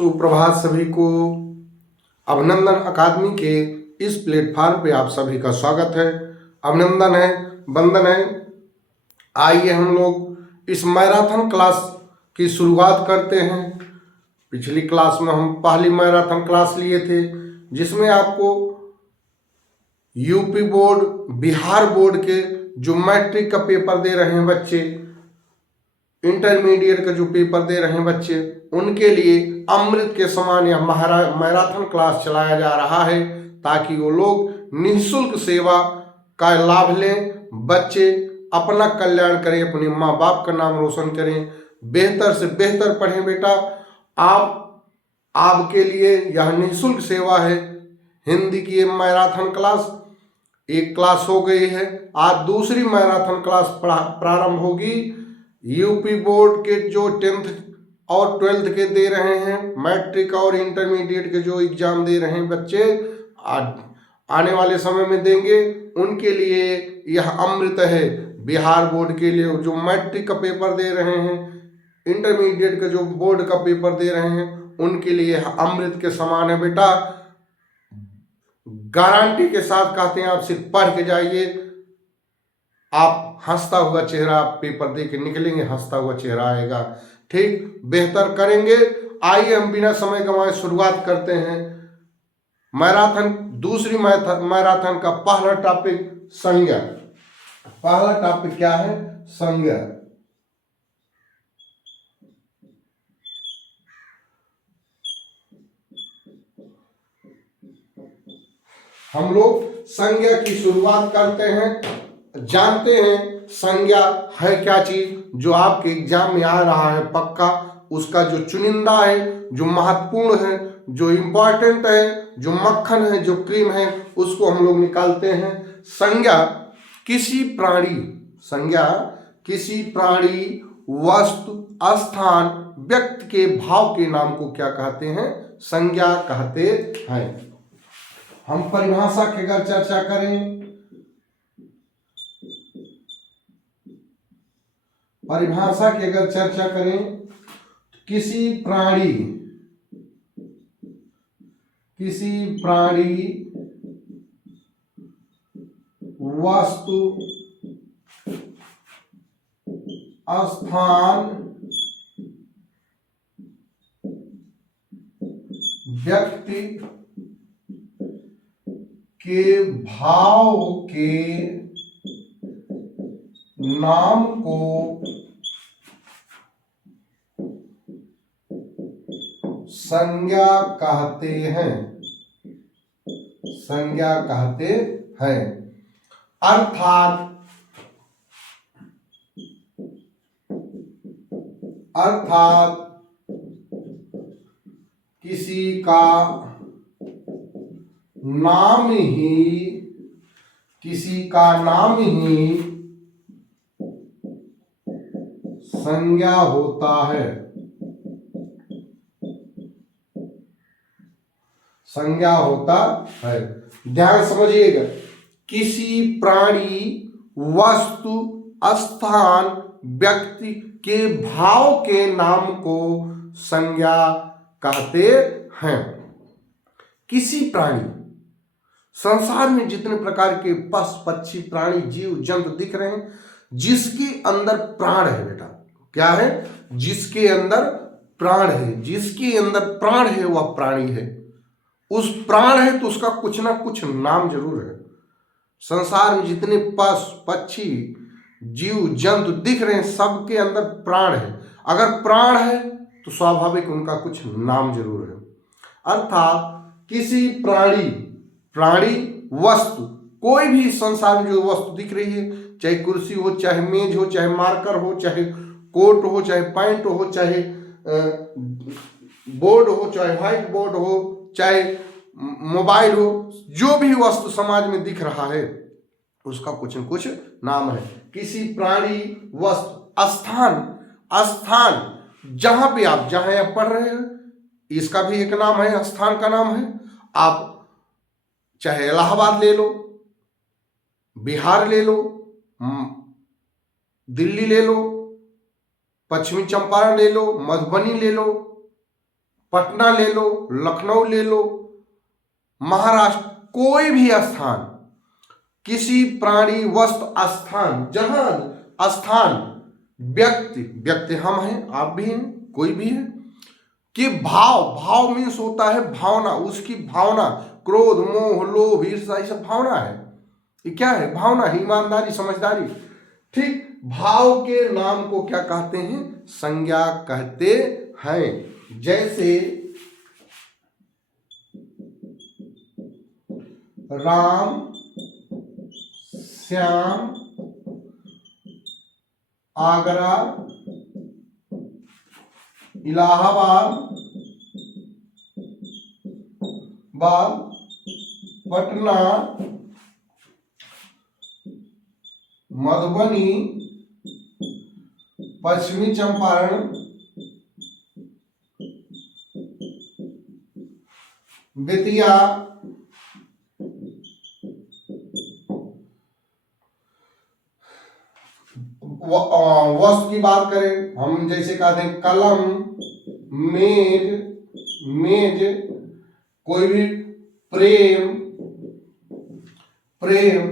सुप्रभात सभी को। अभिनंदन अकादमी के इस प्लेटफॉर्म पे आप सभी का स्वागत है। अभिनंदन है, वंदन है। आइए हम लोग इस मैराथन क्लास की शुरुआत करते हैं। पिछली क्लास में हम पहली मैराथन क्लास लिए थे, जिसमें आपको यूपी बोर्ड, बिहार बोर्ड के जो मैट्रिक का पेपर दे रहे हैं बच्चे, इंटरमीडिएट का जो पेपर दे रहे हैं बच्चे, उनके लिए अमृत के समान यह मैराथन क्लास चलाया जा रहा है, ताकि वो लोग निःशुल्क सेवा का लाभ लें, बच्चे अपना कल्याण करें, अपने माँ बाप का नाम रोशन करें, बेहतर से बेहतर पढ़ें। बेटा, आपके लिए यह निःशुल्क सेवा है। हिंदी की मैराथन क्लास एक क्लास हो गई है, आज दूसरी मैराथन क्लास प्रारंभ होगी। यूपी बोर्ड के जो 10th और 12th के दे रहे हैं, मैट्रिक और इंटरमीडिएट के जो एग्जाम दे रहे हैं बच्चे, आने वाले समय में देंगे, उनके लिए यह अमृत है। बिहार बोर्ड के लिए जो मैट्रिक का पेपर दे रहे हैं, इंटरमीडिएट का जो बोर्ड का पेपर दे रहे हैं, उनके लिए यह अमृत के समान है। बेटा, गारंटी के साथ कहते हैं, आप सिर्फ पढ़ के जाइए, आप हंसता हुआ चेहरा, आप पेपर दे के निकलेंगे, हंसता हुआ चेहरा आएगा। ठीक, बेहतर करेंगे। आइए हम बिना समय गंवाए शुरुआत करते हैं। मैराथन, दूसरी मैराथन का पहला टॉपिक संज्ञा। पहला टॉपिक क्या है? संज्ञा। हम लोग संज्ञा की शुरुआत करते हैं। जानते हैं संज्ञा है क्या चीज, जो आपके एग्जाम में आ रहा है पक्का, उसका जो चुनिंदा है, जो महत्वपूर्ण है, जो इंपॉर्टेंट है, जो मक्खन है, जो क्रीम है, उसको हम लोग निकालते हैं। संज्ञा किसी प्राणी, वस्तु, स्थान, व्यक्ति के भाव के नाम को क्या कहते हैं? संज्ञा कहते हैं। हम परिभाषा की अगर चर्चा करें, किसी प्राणी, वस्तु, स्थान, व्यक्ति के भाव के नाम को संज्ञा कहते हैं। अर्थात किसी का नाम ही संज्ञा होता है। ध्यान समझिएगा, किसी प्राणी, वस्तु, स्थान, व्यक्ति के भाव के नाम को संज्ञा कहते हैं। किसी प्राणी, संसार में जितने प्रकार के पशु, पक्षी, प्राणी, जीव जंतु दिख रहे हैं, जिसके अंदर प्राण है। बेटा, क्या है? जिसके अंदर प्राण है, वह प्राणी है। उस प्राण है तो उसका कुछ ना कुछ नाम जरूर है। संसार में जितने पशु, पक्षी, जीव जंतु दिख रहे हैं, सबके अंदर प्राण है। अगर प्राण है तो स्वाभाविक उनका कुछ नाम जरूर है। अर्थात किसी प्राणी, वस्तु, कोई भी संसार में जो वस्तु दिख रही है, चाहे कुर्सी हो, चाहे मेज हो, चाहे मार्कर हो, चाहे कोट हो, चाहे पैंट हो, चाहे बोर्ड हो, चाहे व्हाइट बोर्ड हो, चाहे मोबाइल हो, जो भी वस्तु समाज में दिख रहा है, उसका कुछ न कुछ नाम है। किसी प्राणी, वस्तु, स्थान, जहां आप पढ़ रहे हैं, इसका भी एक नाम है, स्थान का नाम है। आप चाहे इलाहाबाद ले लो, बिहार ले लो, दिल्ली ले लो, पश्चिमी चंपारण ले लो, मधुबनी ले लो, पटना ले लो, लखनऊ ले लो, महाराष्ट्र, कोई भी स्थान, किसी प्राणी, वस्तु, स्थान, जहां स्थान, व्यक्ति, व्यक्ति हम हैं, आप भी हैं, कोई भी है, कि भाव, भाव मीन्स होता है भावना, उसकी भावना, क्रोध, मोह, लोभ, ईर्ष्या, ये सब भावना है। ये क्या है? भावना है, ईमानदारी, समझदारी। ठीक, भाव के नाम को क्या कहते हैं? संज्ञा कहते हैं। जैसे राम, श्याम, आगरा, इलाहाबाद, पटना, मधुबनी, पश्चिमी चंपारण, बेतिया, वस्तु की बात करें हम, जैसे कहते हैं कलम, मेज, मेज, कोई भी प्रेम, प्रेम,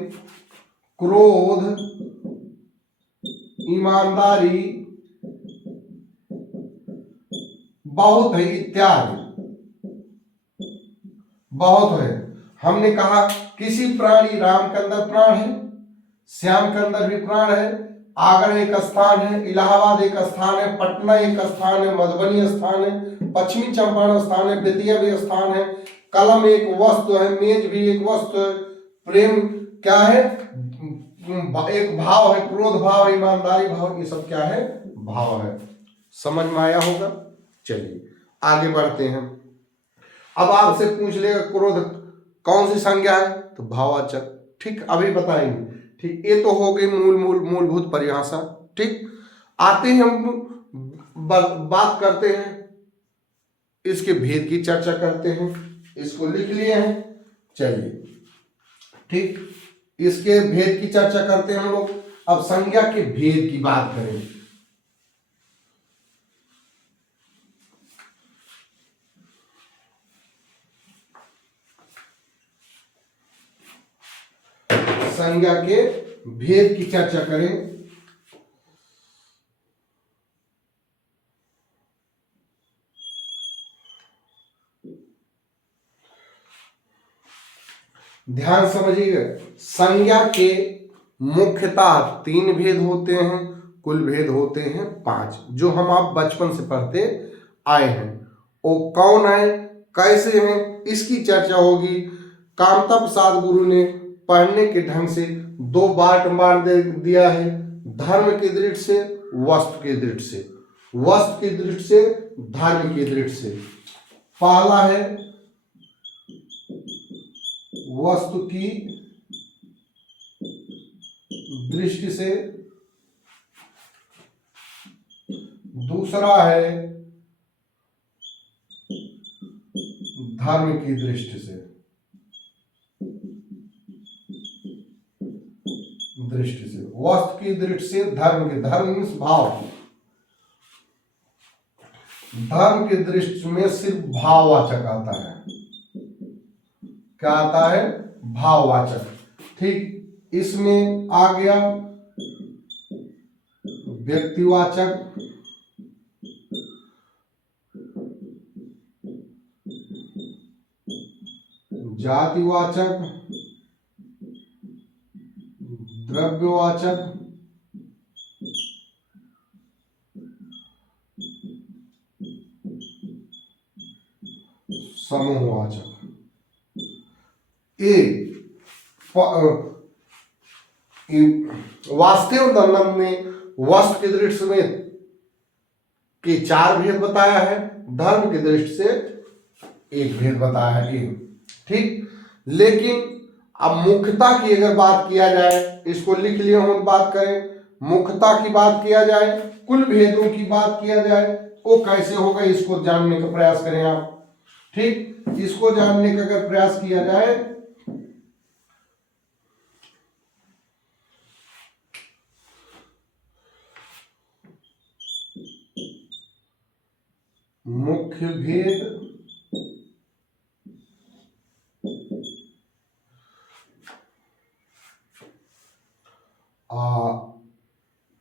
क्रोध, ईमानदारी, बहुत है, इत्यादि, बहुत है। हमने कहा किसी प्राणी, राम के अंदर प्राण है, श्याम के अंदर भी प्राण है, आगरा एक स्थान है, इलाहाबाद एक स्थान है, पटना एक स्थान है, मधुबनी स्थान है, पश्चिमी चंपारण स्थान है, बेतिया भी स्थान है, कलम एक वस्तु है, मेज भी एक वस्तु है, प्रेम क्या है? एक भाव है, क्रोध भाव, ईमानदारी भाव, ये सब क्या है? भाव है। समझ में आया होगा? चलिए आगे बढ़ते हैं। अब आपसे पूछ लेगा क्रोध कौन सी संज्ञा है, तो भाववाचक। ठीक, अभी बताएंगे। ठीक, ये तो हो गई मूलभूत परिभाषा। ठीक, आते हैं हम बात करते हैं, इसके भेद की चर्चा करते हैं। इसको लिख लिए हैं, चलिए। ठीक, इसके भेद की चर्चा करते हैं हम लोग। अब संज्ञा के भेद की बात करें। संज्ञा के भेद की चर्चा करें। ध्यान समझिएगा, संज्ञा के मुख्यतः 3 भेद होते हैं, कुल भेद होते हैं 5, जो हम आप बचपन से पढ़ते आए हैं। वो कौन है, कैसे हैं, इसकी चर्चा होगी। कामता प्रसाद गुरु ने पढ़ने के ढंग से 2 बांट दिया है, धर्म की दृष्टि से, वस्तु की दृष्टि से, वस्तु की दृष्टि से, धर्म की दृष्टि से। पहला है वस्तु की दृष्टि से, दूसरा है धर्म की दृष्टि से, वस्तु की दृष्टि से, धर्म की, धर्म मीन्स भाव, धर्म की दृष्टि में सिर्फ भाववाचक आता है। क्या आता है? भाववाचक। ठीक, इसमें आ गया व्यक्तिवाचक, जातिवाचक, द्रव्यवाचक, समूहवाचक। वासुदेव नंदन ने वस्तु की दृष्टि में के 4 भेद बताया है, धर्म की दृष्टि से 1 भेद बताया है। ठीक, लेकिन अब मुख्यता की अगर बात किया जाए, इसको लिख लिया हम, बात करें मुख्यता की बात किया जाए, कुल भेदों की बात किया जाए, वो कैसे होगा, इसको जानने का प्रयास करें आप। ठीक, इसको जानने का अगर प्रयास किया जाए, मुख्य भेद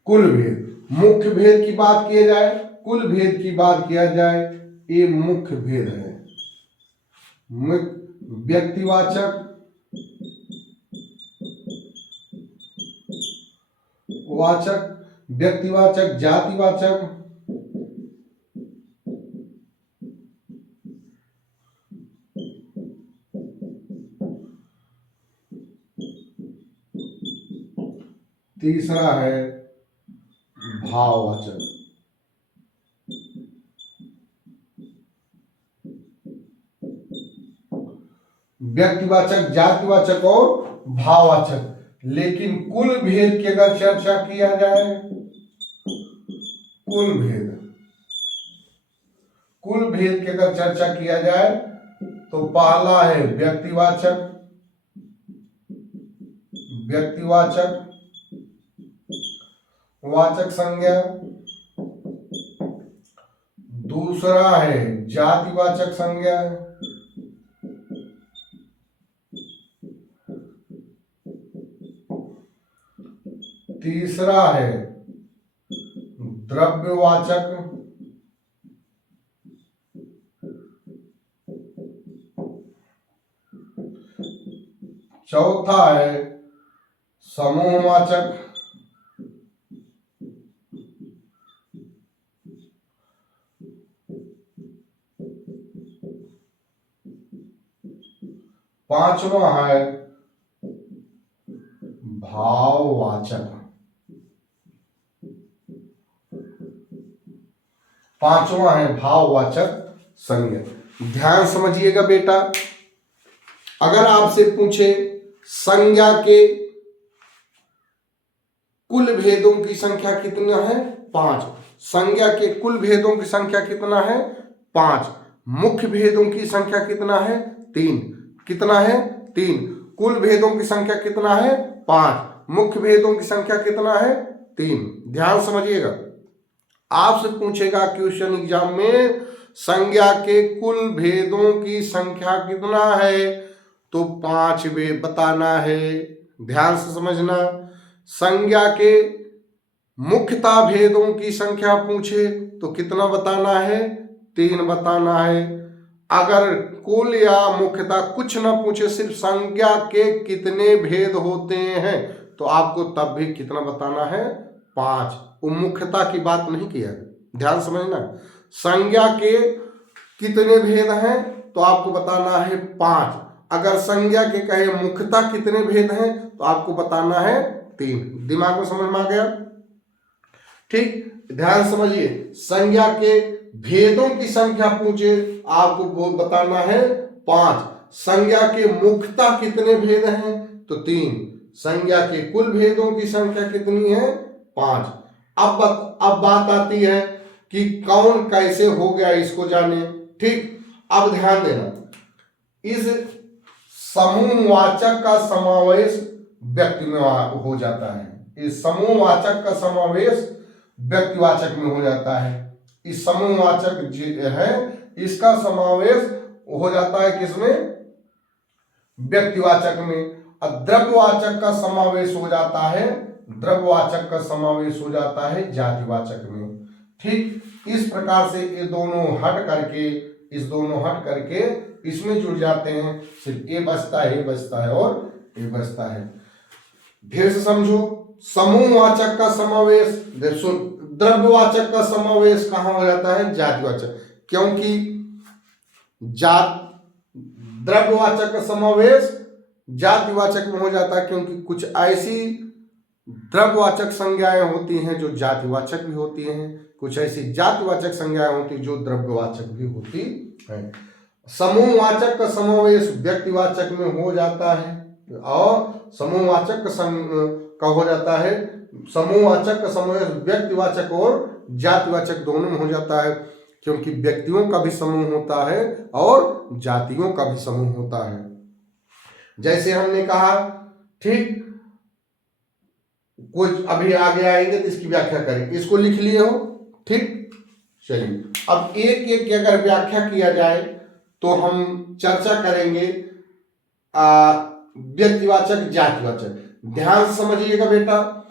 कुल भेद। मुख्य भेद की बात किया जाए, कुल भेद की बात किया जाए, ये मुख्य भेद है। व्यक्तिवाचक, वाचक, व्यक्तिवाचक, जातिवाचक, तीसरा है भाववाचक। व्यक्तिवाचक, जातिवाचक और भाववाचक। लेकिन कुल भेद की अगर चर्चा किया जाए, कुल भेद की अगर चर्चा किया जाए तो पहला है व्यक्तिवाचक, वाचक संज्ञा। दूसरा है जातिवाचक संज्ञा। तीसरा है द्रव्यवाचक। चौथा है समूहवाचक। पांचवा है भाववाचक। पांचवा है भाववाचक संज्ञा। ध्यान समझिएगा बेटा, अगर आपसे पूछे संज्ञा के कुल भेदों की संख्या कितना है? 5। संज्ञा के कुल भेदों की संख्या कितना है? 5। मुख्य भेदों की संख्या कितना है? 3। कितना है? 3। कुल भेदों की संख्या कितना है? 5। मुख्य भेदों की संख्या कितना है? 3। ध्यान समझिएगा, आपसे पूछेगा क्वेश्चन एग्जाम में संज्ञा के कुल भेदों की संख्या कितना है, तो 5 बताना है। ध्यान से समझना। संज्ञा के मुख्यता भेदों की संख्या पूछे तो कितना बताना है? 3 बताना है। अगर कुल या मुख्यता कुछ ना पूछे, सिर्फ संज्ञा के कितने भेद होते हैं, तो आपको तब भी कितना बताना है? 5। वो मुख्यता की बात नहीं किया। ध्यान समझना, संज्ञा के कितने भेद हैं तो आपको बताना है 5। अगर संज्ञा के कहे मुख्यता कितने भेद हैं तो आपको बताना है 3। दिमाग में समझ में आ गया? ठीक, ध्यान समझिए। संज्ञा के भेदों की संख्या पूछे आपको वो बताना है 5। संज्ञा के मुख्यता कितने भेद हैं तो 3। संज्ञा के कुल भेदों की संख्या कितनी है? 5। अब बात आती है कि कौन कैसे हो गया, इसको जाने। ठीक, अब ध्यान देना, इस समूहवाचक का समावेश व्यक्ति में हो जाता है। इस समूहवाचक का समावेश व्यक्तिवाचक में हो जाता है। इस समूहवाचक है, इसका समावेश हो जाता है किसमें? व्यक्तिवाचक में। और द्रव्यवाचक का समावेश हो जाता है, द्रव्यवाचक का समावेश हो जाता है जातिवाचक में। ठीक, इस प्रकार से ये दोनों हट करके इसमें जुड़ जाते हैं। सिर्फ ये बचता है, ये बचता है और ये बचता है। ढेर से समझो। समूहवाचक का समावेश, द्रव्यवाचक का समावेश कहाँ हो जाता है? जातिवाचक। क्योंकि द्रव्यवाचक का समावेश जातिवाचक में हो जाता है, क्योंकि कुछ ऐसी द्रव्यवाचक संज्ञाएं होती हैं जो जातिवाचक भी होती हैं, कुछ ऐसी जातिवाचक संज्ञाएं होती हैं जो द्रव्यवाचक भी होती हैं। समूहवाचक का समावेश व्यक्तिवाचक में हो जाता है और समूहवाचक का हो जाता है, समूहवाचक का समावेश व्यक्तिवाचक और जातिवाचक दोनों में हो जाता है, क्योंकि व्यक्तियों का भी समूह होता है और जातियों का भी समूह होता है। जैसे हमने कहा, ठीक, कुछ अभी आगे आएंगे तो इसकी व्याख्या करेंगे। इसको लिख लिए हो? ठीक, चलिए अब एक एक की अगर व्याख्या किया जाए तो हम चर्चा करेंगे व्यक्तिवाचक, जातिवाचक। ध्यान से समझिएगा बेटा,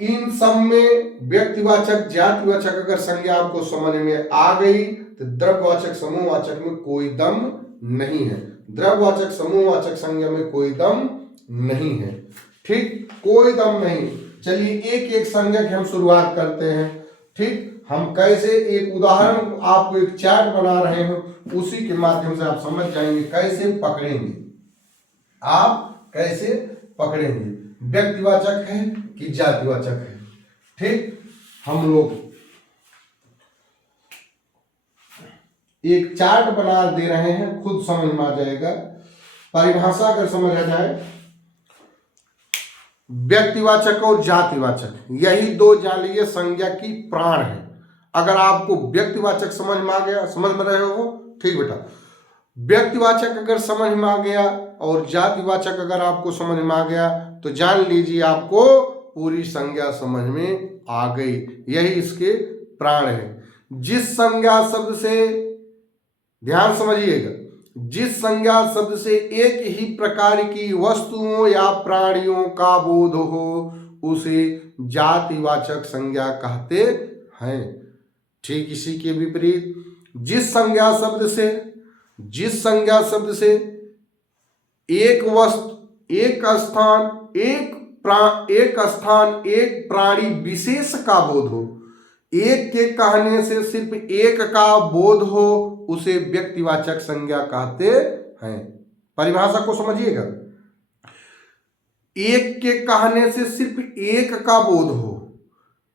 इन सब में व्यक्तिवाचक, जातिवाचक अगर संज्ञा आपको समझ में आ गई तो द्रव्यवाचक, समूहवाचक में कोई दम नहीं है। द्रव्यवाचक, समूहवाचक संज्ञा में कोई दम नहीं है। ठीक, कोई दम नहीं। चलिए एक एक संज्ञा की हम शुरुआत करते हैं। ठीक, हम कैसे, एक उदाहरण आपको एक चार्ट बना रहे हैं, उसी के माध्यम से आप समझ जाएंगे कैसे पकड़ेंगे, आप कैसे पकड़ेंगे व्यक्तिवाचक है कि जातिवाचक है। ठीक, हम लोग एक चार्ट बना दे रहे हैं, खुद समझ में आ जाएगा। परिभाषा अगर समझ आ जाए, व्यक्तिवाचक और जातिवाचक यही दो जालीय संज्ञा की प्राण है। अगर आपको व्यक्तिवाचक समझ में आ गया, समझ में रहे हो, ठीक बेटा, व्यक्तिवाचक अगर समझ में आ गया और जातिवाचक अगर आपको समझ में आ गया तो जान लीजिए आपको पूरी संज्ञा समझ में आ गई। यही इसके प्राण है। जिस संज्ञा शब्द से, ध्यान समझिएगा, जिस संज्ञा शब्द से एक ही प्रकार की वस्तुओं या प्राणियों का बोध हो उसे जातिवाचक संज्ञा कहते हैं। ठीक इसी के विपरीत जिस संज्ञा शब्द से एक वस्तु, एक स्थान, एक प्राणी विशेष का बोध हो, एक के कहने से सिर्फ एक का बोध हो उसे व्यक्तिवाचक संज्ञा कहते हैं। परिभाषा को समझिएगा, एक के कहने से सिर्फ एक का बोध हो,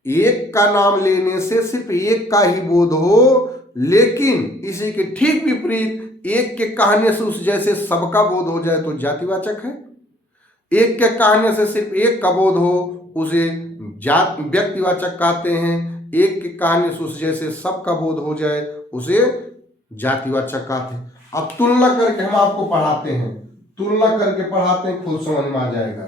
एक का नाम लेने से सिर्फ एक का ही बोध हो, लेकिन इसी के ठीक विपरीत एक के कहने से उस जैसे सबका बोध हो जाए तो जातिवाचक है। एक के कहने से सिर्फ एक का बोध हो उसे व्यक्तिवाचक कहते हैं। एक के कहने से उस जैसे सबका बोध हो जाए उसे जातिवाचक कहते हैं। अब तुलना करके हम आपको पढ़ाते हैं, तुलना करके पढ़ाते हैं, खुद समझ में आ जाएगा।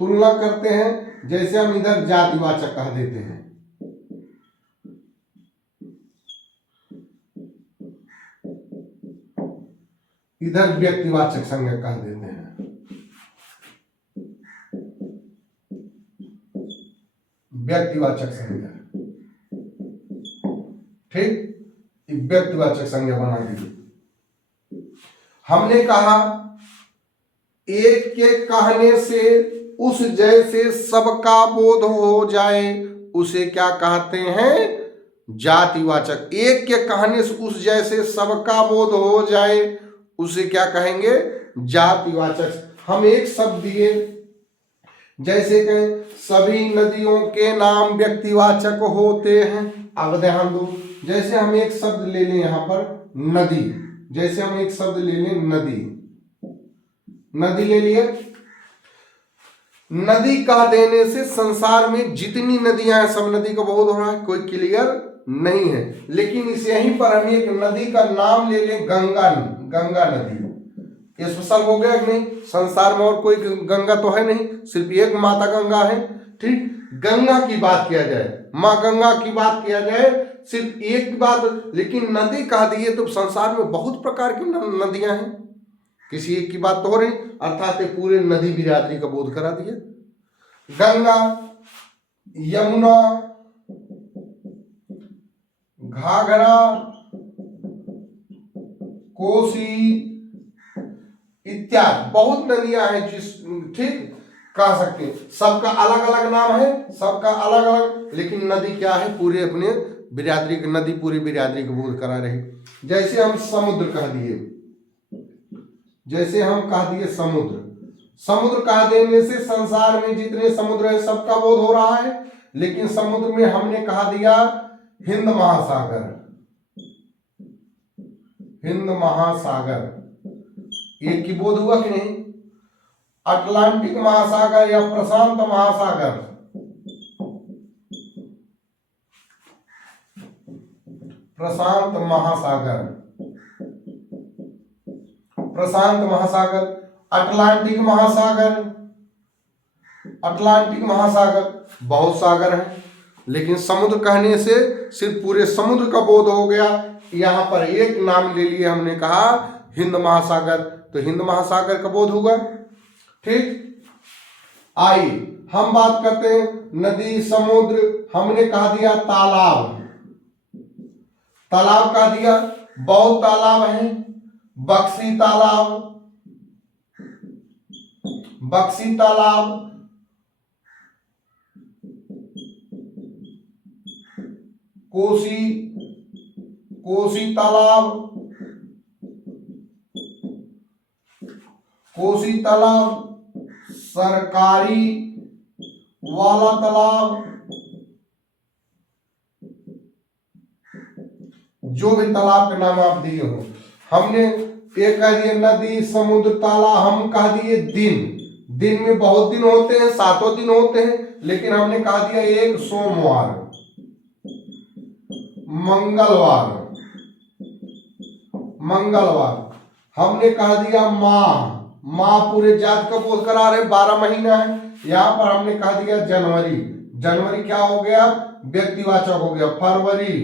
तुलना करते हैं, जैसे हम इधर जातिवाचक कह देते हैं, इधर व्यक्तिवाचक संज्ञा कह देते हैं। व्यक्तिवाचक संज्ञा, ठीक, व्यक्तिवाचक संज्ञा बना दीजिए। हमने कहा एक के कहने से उस जैसे सबका बोध हो जाए उसे क्या कहते हैं? जातिवाचक। एक के कहने से उस जैसे सबका बोध हो जाए उसे क्या कहेंगे? जातिवाचक। हम एक शब्द दिए, जैसे कहें सभी नदियों के नाम व्यक्तिवाचक होते हैं। अब ध्यान दो, जैसे हम एक शब्द ले लें यहां पर नदी, जैसे हम एक शब्द ले लें नदी, नदी ले लिए। नदी कह देने से संसार में जितनी नदियां हैं सब नदी का बोध हो रहा है, कोई क्लियर नहीं है। लेकिन इस यहीं पर हम एक नदी का नाम ले लें, गंगा, गंगा नदी, ये स्पेशल हो गया कि नहीं? संसार में और कोई गंगा तो है नहीं, सिर्फ एक माता गंगा है। ठीक, गंगा की बात किया जाए, माँ गंगा की बात किया जाए, सिर्फ एक बात, लेकिन नदी कह दिए तो संसार में बहुत प्रकार की नदियां हैं, किसी एक की बात तो हो रही, अर्थात पूरे नदी बिरादरी का बोध करा दिया। गंगा, यमुना, घाघरा, कोसी इत्यादि बहुत नदियां हैं जिस, ठीक, कह सकते हैं। सबका अलग अलग नाम है, सबका अलग अलग, लेकिन नदी क्या है? पूरे अपने बिरादरी की नदी, पूरी बिरादरी को बोध करा रही। जैसे हम समुद्र कह दिए, जैसे हम कह दिए समुद्र, समुद्र कह देने से संसार में जितने समुद्र है सबका बोध हो रहा है, लेकिन समुद्र में हमने कहा दिया हिंद महासागर, हिंद महासागर, एक की बोध हुआ कि नहीं? अटलांटिक महासागर या प्रशांत महासागर, प्रशांत महासागर, प्रशांत महासागर, अटलांटिक महासागर, अटलांटिक महासागर, बहुत सागर है। लेकिन समुद्र कहने से सिर्फ पूरे समुद्र का बोध हो गया। यहाँ पर एक नाम ले लिए हमने, कहा हिंद महासागर, तो हिंद महासागर का बोध हुआ। ठीक, आइए हम बात करते हैं नदी, समुद्र, हमने कहा दिया तालाब। तालाब कहा दिया, बहुत तालाब हैं। बक्सी तालाब, बक्सी तालाब, कोसी, कोसी तालाब, कोसी तालाब, सरकारी वाला तालाब, जो भी तालाब का नाम आप दिए हो। हमने एक कह दिए नदी, समुद्र, तालाब, हम कह दिए दिन। दिन में बहुत दिन होते हैं, 7 दिन होते हैं, लेकिन हमने कहा दिया एक सोमवार, मंगलवार, मंगलवार। हमने कहा दिया माह, माह पूरे जात का बोध करा रहे, 12 महीना है। यहां पर हमने कहा दिया जनवरी, जनवरी क्या हो गया, व्यक्तिवाचक हो गया। फरवरी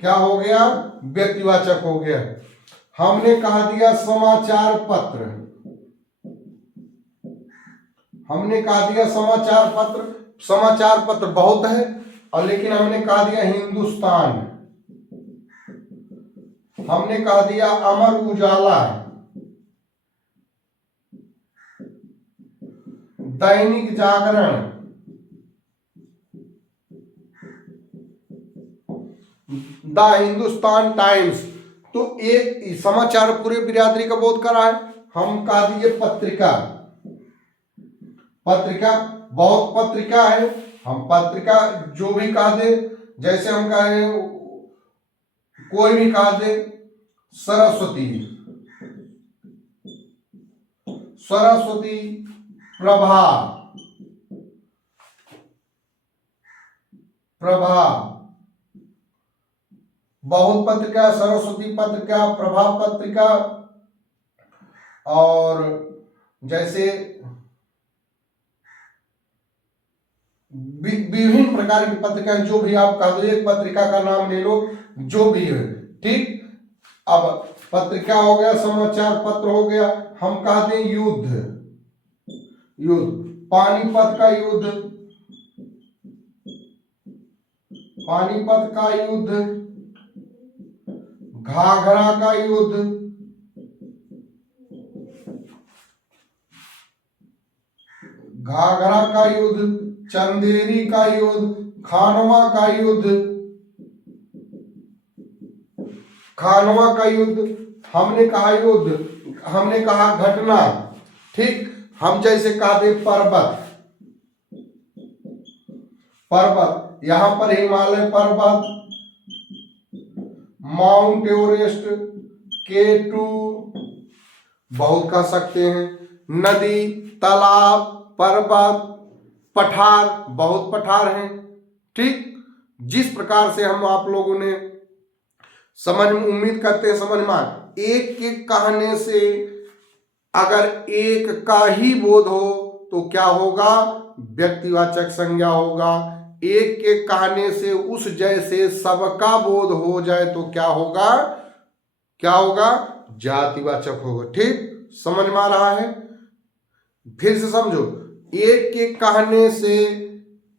क्या हो गया, व्यक्तिवाचक हो गया। हमने कहा दिया समाचार पत्र, हमने कहा दिया समाचार पत्र, समाचार पत्र बहुत है, और लेकिन हमने कहा दिया हिंदुस्तान, हमने कहा दिया अमर उजाला, दैनिक जागरण, द हिंदुस्तान टाइम्स। तो एक समाचार पूरे बिरादरी का बोध करा है। हम कहा दिए पत्रिका, पत्रिका बहुत पत्रिका है, हम पत्रिका जो भी कहा दे, जैसे हम कहे कोई भी कहा दे, सरस्वती, सरस्वती प्रभा, प्रभा बहुत पत्रिका, सरस्वती पत्रिका, प्रभा पत्रिका, और जैसे विभिन्न प्रकार की पत्रिकाएं, जो भी आप कह दो, एक पत्रिका का नाम ले लो, जो भी है। ठीक, अब पत्रिका हो गया, समाचार पत्र हो गया। हम कहते हैं युद्ध, युद्ध, पानीपत का युद्ध, पानीपत का युद्ध, घाघरा का युद्ध, घाघरा का युद्ध, चंदेरी का युद्ध, खानवा का युद्ध, खानवा का युद्ध। हमने कहा युद्ध, हमने कहा घटना। ठीक, हम जैसे कहा दे पर्वत, पर्वत, यहां पर हिमालय पर्वत, माउंट एवरेस्ट, K2 बहुत कह सकते हैं। नदी, तालाब, पर्वत, पठार, बहुत पठार हैं। ठीक, जिस प्रकार से हम आप लोगों ने समझ में, उम्मीद करते हैं समझ में, एक एक कहने से अगर एक का ही बोध हो तो क्या होगा, व्यक्तिवाचक संज्ञा होगा। एक के कहने से उस जैसे सबका बोध हो जाए तो क्या होगा, क्या होगा, जातिवाचक होगा। ठीक, समझ में आ रहा है? फिर से समझो, एक के कहने से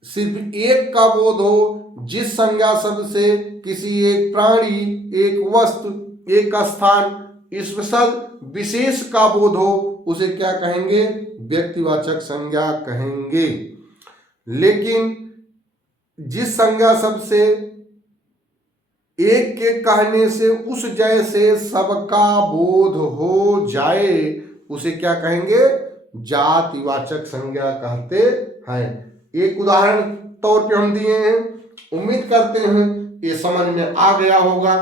सिर्फ एक का बोध हो, जिस संज्ञा शब्द से किसी एक प्राणी, एक वस्तु, एक स्थान, स्पेशल विशेष का बोध हो, उसे क्या कहेंगे, व्यक्तिवाचक संज्ञा कहेंगे। लेकिन जिस संज्ञा शब्द से एक के कहने से उस जैसे सबका बोध हो जाए उसे क्या कहेंगे, जातिवाचक संज्ञा कहते हैं। एक उदाहरण तौर पे हम दिए हैं, उम्मीद करते हैं ये समझ में आ गया होगा।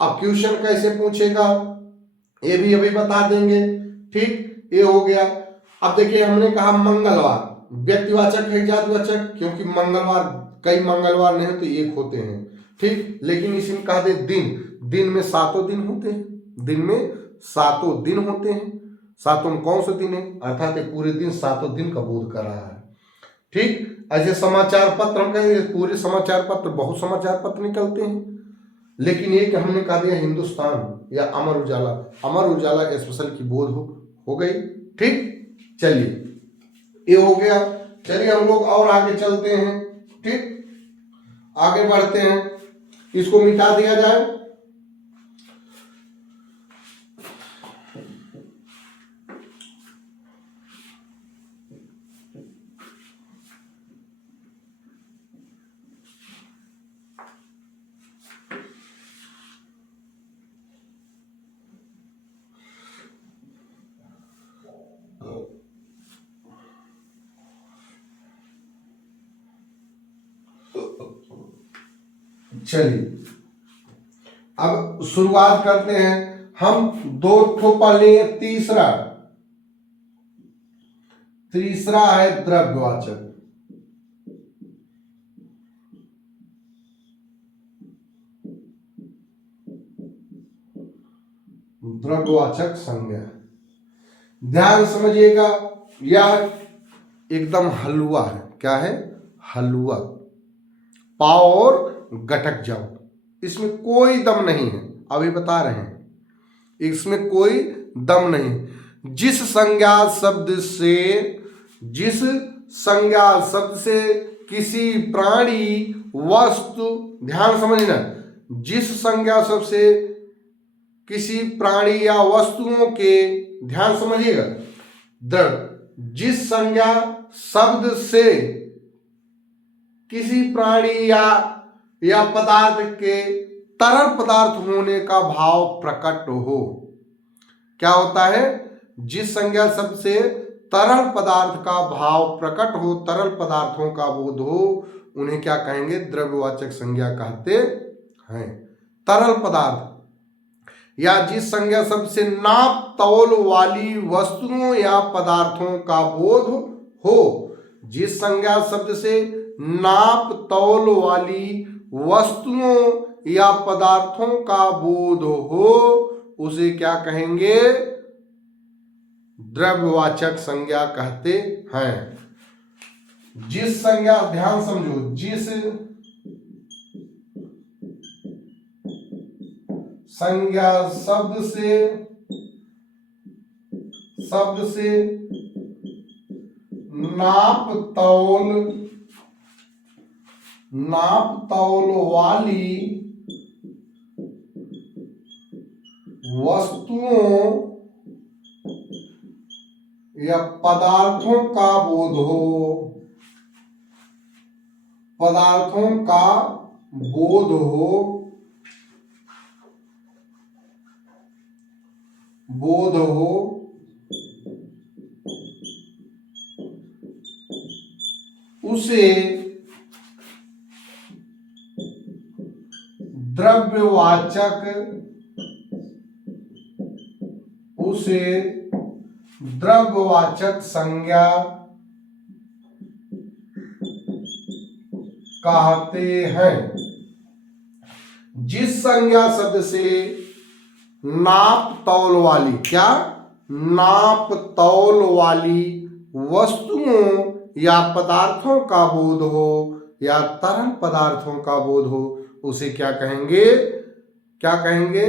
अब क्वेश्चन कैसे पूछेगा ये भी अभी बता देंगे। ठीक, ये हो गया। अब देखिए, हमने कहा मंगलवार, व्यक्तिवाचक है जातिवाचक, क्योंकि मंगलवार कई मंगलवार नहीं तो एक होते हैं। ठीक, लेकिन इसमें कहा दे दिन, दिन में 7 दिन होते हैं, दिन में 7 दिन होते हैं। 7 कौन से दिन है, अर्थात पूरे दिन 7 दिन का बोध कर रहा है। ठीक, ऐसे समाचार पत्र हम कहेंगे पूरे समाचार पत्र, बहुत समाचार पत्र निकलते हैं, लेकिन ये कि हमने कहा दिया हिंदुस्तान या अमर उजाला, अमर उजाला स्पेशल की बोध हो गई। ठीक, चलिए ये हो गया। चलिए हम लोग और आगे चलते हैं। ठीक, आगे बढ़ते हैं, इसको मिटा दिया जाए। चलिए अब शुरुआत करते हैं। हम दो ठो पढ़ेंगे, तीसरा है द्रव्यवाचक। द्रव्यवाचक संज्ञा, ध्यान समझिएगा, यह एकदम हलवा है। क्या है? हलवा। पाओ और गटक जाओ, इसमें कोई दम नहीं है, अभी बता रहे हैं, इसमें कोई दम नहीं। जिस संज्ञा शब्द से किसी प्राणी, वस्तु, ध्यान समझना, जिस संज्ञा शब्द से किसी प्राणी या वस्तुओं के, ध्यान समझिएगा, जिस संज्ञा शब्द से किसी प्राणी या पदार्थ के तरल पदार्थ होने का भाव प्रकट हो। क्या होता है? जिस संज्ञा शब्द से तरल पदार्थ का भाव प्रकट हो, तरल पदार्थों का बोध हो, उन्हें क्या कहेंगे? द्रव्यवाचक संज्ञा कहते हैं। तरल पदार्थ या जिस संज्ञा शब्द से नाप तौल वाली वस्तुओं या पदार्थों का बोध हो, जिस संज्ञा शब्द से नाप तौल वाली वस्तुओं या पदार्थों का बोध हो, उसे क्या कहेंगे? द्रव्यवाचक संज्ञा कहते हैं। जिस संज्ञा, ध्यान समझो, जिस संज्ञा शब्द से नाप तौल वाली वस्तुओं या पदार्थों का बोध हो, पदार्थों का बोध हो, उसे द्रव्यवाचक संज्ञा कहते हैं। जिस संज्ञा शब्द से नाप तौल वाली, क्या? नाप तौल वाली वस्तुओं या पदार्थों का बोध हो या तरल पदार्थों का बोध हो, उसे क्या कहेंगे? क्या कहेंगे?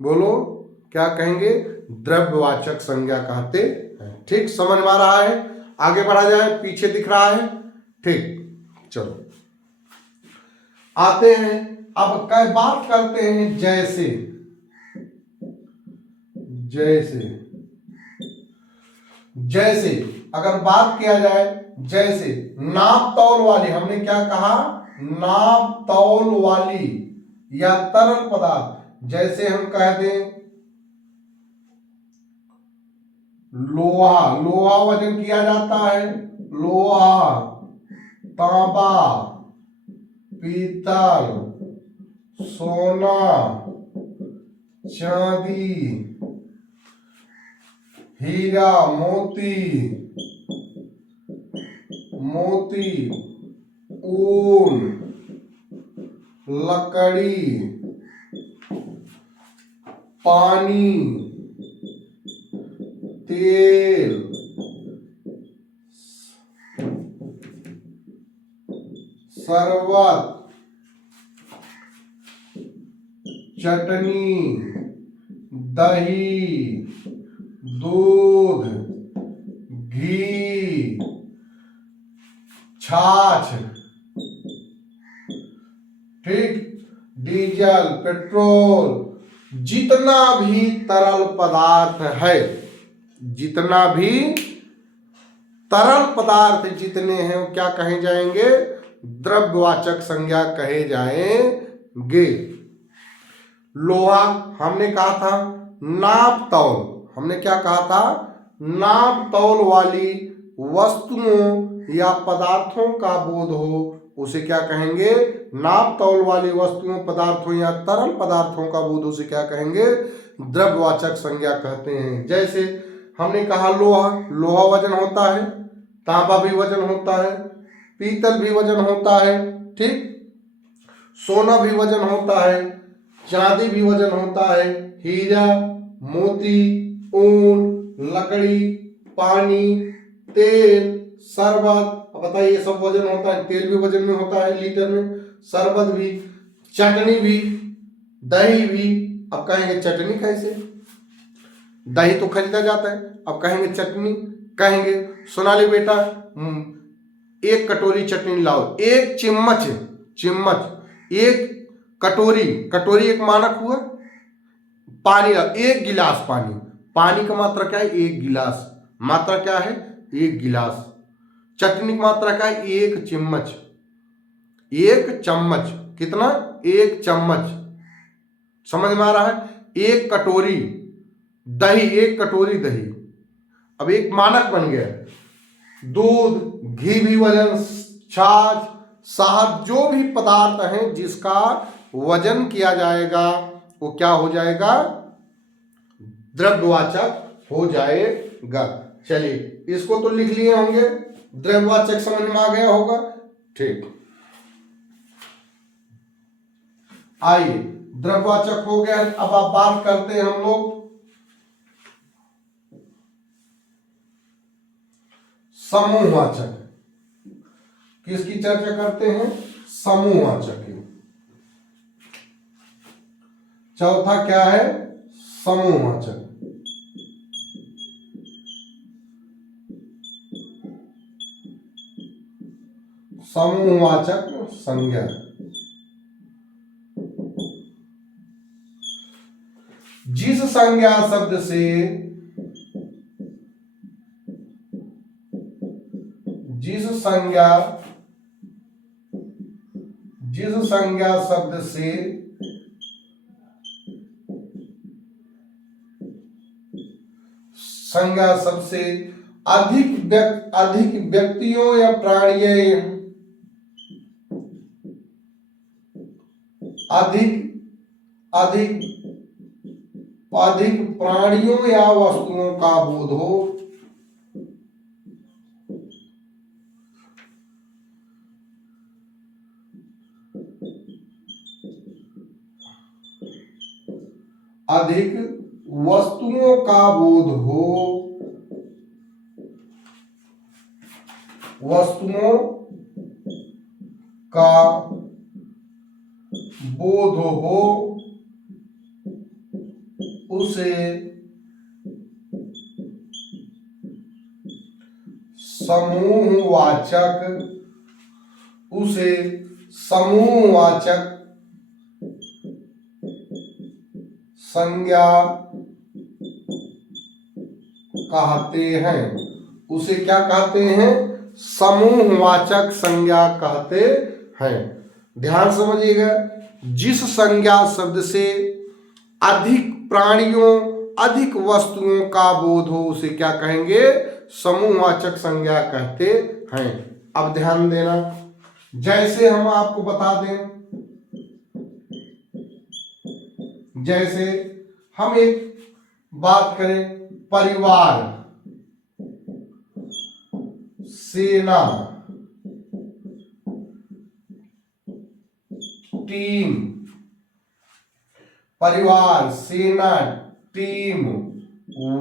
बोलो, क्या कहेंगे? द्रव्यवाचक संज्ञा कहते हैं। ठीक, समझ में आ रहा है? आगे बढ़ा जाए, पीछे दिख रहा है। ठीक, चलो आते हैं, अब कई बात करते हैं। जैसे अगर बात किया जाए, जैसे नाप तौल वाली, हमने क्या कहा? नाप तौल वाली या तरल पदार्थ। जैसे हम कह दें लोहा वजन किया जाता है, लोहा, तांबा, पीतल, सोना, चांदी, हीरा, मोती, ऊन, लकड़ी, पानी, तेल, शरबत, चटनी, दही, दूध, घी, छाछ, ठीक, डीजल, पेट्रोल, जितना भी तरल पदार्थ है, जितना भी तरल पदार्थ जितने हैं वो क्या कहे जाएंगे? द्रव्यवाचक संज्ञा कहे जाएंगे। लोहा हमने कहा था नाप तौल, हमने क्या कहा था? नाप तौल वाली वस्तुओं या पदार्थों का बोध हो उसे क्या कहेंगे? नाप तौल वाली वस्तुओं, पदार्थों या तरल पदार्थों का बोध उसे क्या कहेंगे? द्रव्यवाचक संज्ञा कहते हैं। जैसे हमने कहा लोहा, लोहा वजन होता है, तांबा भी वजन होता है, पीतल भी वजन होता है, ठीक, सोना भी वजन होता है, चांदी भी वजन होता है, हीरा, मोती, ऊन, लकड़ी, पानी, तेल, शरबत। अब बताइए ये सब वजन होता है, तेल भी वजन में होता है लीटर में, शरबत भी, चटनी भी, दही भी। अब कहेंगे चटनी कैसे? दही तो खरीदा जाता है, अब कहेंगे चटनी, कहेंगे सोनाली बेटा 1 कटोरी चटनी लाओ, 1 चम्मच, चम्मच 1 कटोरी, कटोरी एक मानक हुआ, पानी 1 गिलास पानी, पानी का मात्रा क्या है? 1 गिलास, मात्रा क्या है? 1 गिलास। चटनी की मात्रा क्या है? 1 चम्मच, 1 चम्मच, कितना? 1 चम्मच। समझ में आ रहा है? 1 कटोरी दही, 1 कटोरी दही, अब एक मानक बन गया। दूध, घी भी वजन, छाछ, शहद, जो भी पदार्थ हैं जिसका वजन किया जाएगा वो क्या हो जाएगा? द्रव्यवाचक हो जाएगा। चलिए इसको तो लिख लिए होंगे, द्रव्यवाचक समझ में आ गया होगा, ठीक। आइए द्रव्यवाचक हो गया, अब आप बात करते हैं हम लोग समूहवाचक। किसकी चर्चा करते हैं? समूहवाचक की। चौथा क्या है? समूहवाचक। समूहवाचक संज्ञा। जिस संज्ञा शब्द से जिस संज्ञा शब्द से संज्ञा शब्द से अधिक व्यक्तियों या प्राणियों अधिक प्राणियों या वस्तुओं का बोध हो, अधिक वस्तुओं का बोध हो, वस्तुओं का बोध हो उसे समूहवाचक संज्ञा कहते हैं। उसे क्या कहते हैं? समूहवाचक संज्ञा कहते हैं। ध्यान समझिएगा, जिस संज्ञा शब्द से अधिक प्राणियों, अधिक वस्तुओं का बोध हो उसे क्या कहेंगे? समूहवाचक संज्ञा कहते हैं। अब ध्यान देना, जैसे हम आपको बता दें, जैसे हम एक बात करें, परिवार, सेना, टीम, परिवार, सेना, टीम,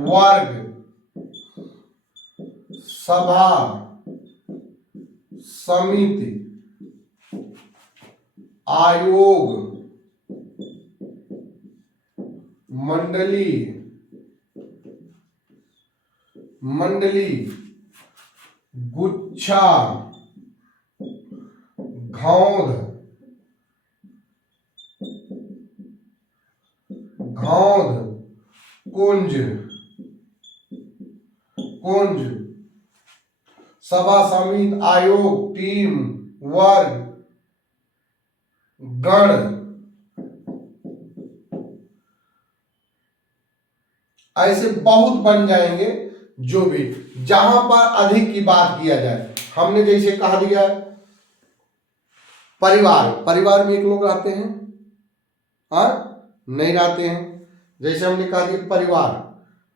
वर्ग, सभा, समिति, आयोग, मंडली, मंडली, गुच्छा, घौंध, घौंध, कुंज, कुंज, सभा, समिति, आयोग, टीम, वर्ग, गण। ऐसे बहुत बन जाएंगे, जो भी जहां पर अधिक की बात किया जाए। हमने जैसे कहा दिया परिवार, परिवार में एक लोग रहते हैं, हाँ नहीं रहते हैं। जैसे हमने कहा दिया परिवार,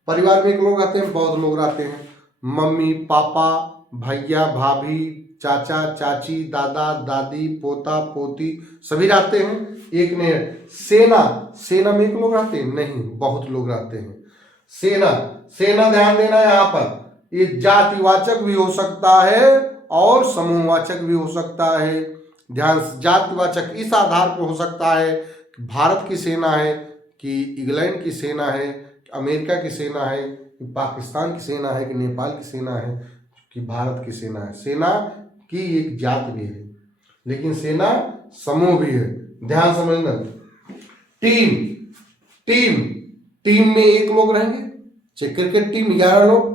परिवार में एक लोग रहते हैं, बहुत लोग रहते हैं। मम्मी पापा, भैया भाभी, चाचा चाची, दादा दादी, पोता पोती, सभी रहते हैं, एक ने। सेना, सेना में एक लोग रहते हैं, नहीं बहुत लोग रहते हैं। सेना, सेना ध्यान देना यहाँ पर, ये जातिवाचक भी हो सकता है और समूहवाचक भी हो सकता है। ध्यान, जातिवाचक इस आधार पर हो सकता है कि भारत की सेना है, कि इंग्लैंड की सेना है, कि अमेरिका की सेना है, कि पाकिस्तान की सेना है, कि नेपाल की सेना है, कि भारत की सेना है। सेना की एक जात भी है, लेकिन सेना समूह भी है, ध्यान समझना। टीम, टीम, टीम में एक लोग रहेंगे, चाहे क्रिकेट टीम 11 लोग,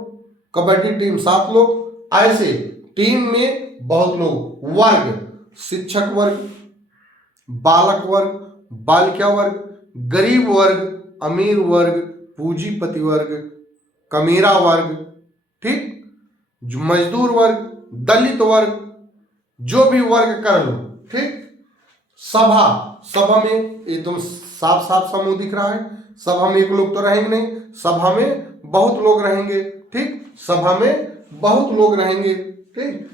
कबड्डी टीम 7 लोग, ऐसे टीम में बहुत लोग। वर्ग, शिक्षक वर्ग, बालक वर्ग, बालिका वर्ग, गरीब वर्ग, अमीर वर्ग, पूंजीपति वर्ग, कमीरा वर्ग, ठीक, मजदूर वर्ग, दलित वर्ग, जो भी वर्ग कर लो, ठीक। सभा, सभा में एकदम साफ साफ समूह दिख रहा है। सभा में एक लोग तो रहेंगे नहीं, सभा में बहुत लोग रहेंगे, ठीक, सभा में बहुत लोग रहेंगे, ठीक।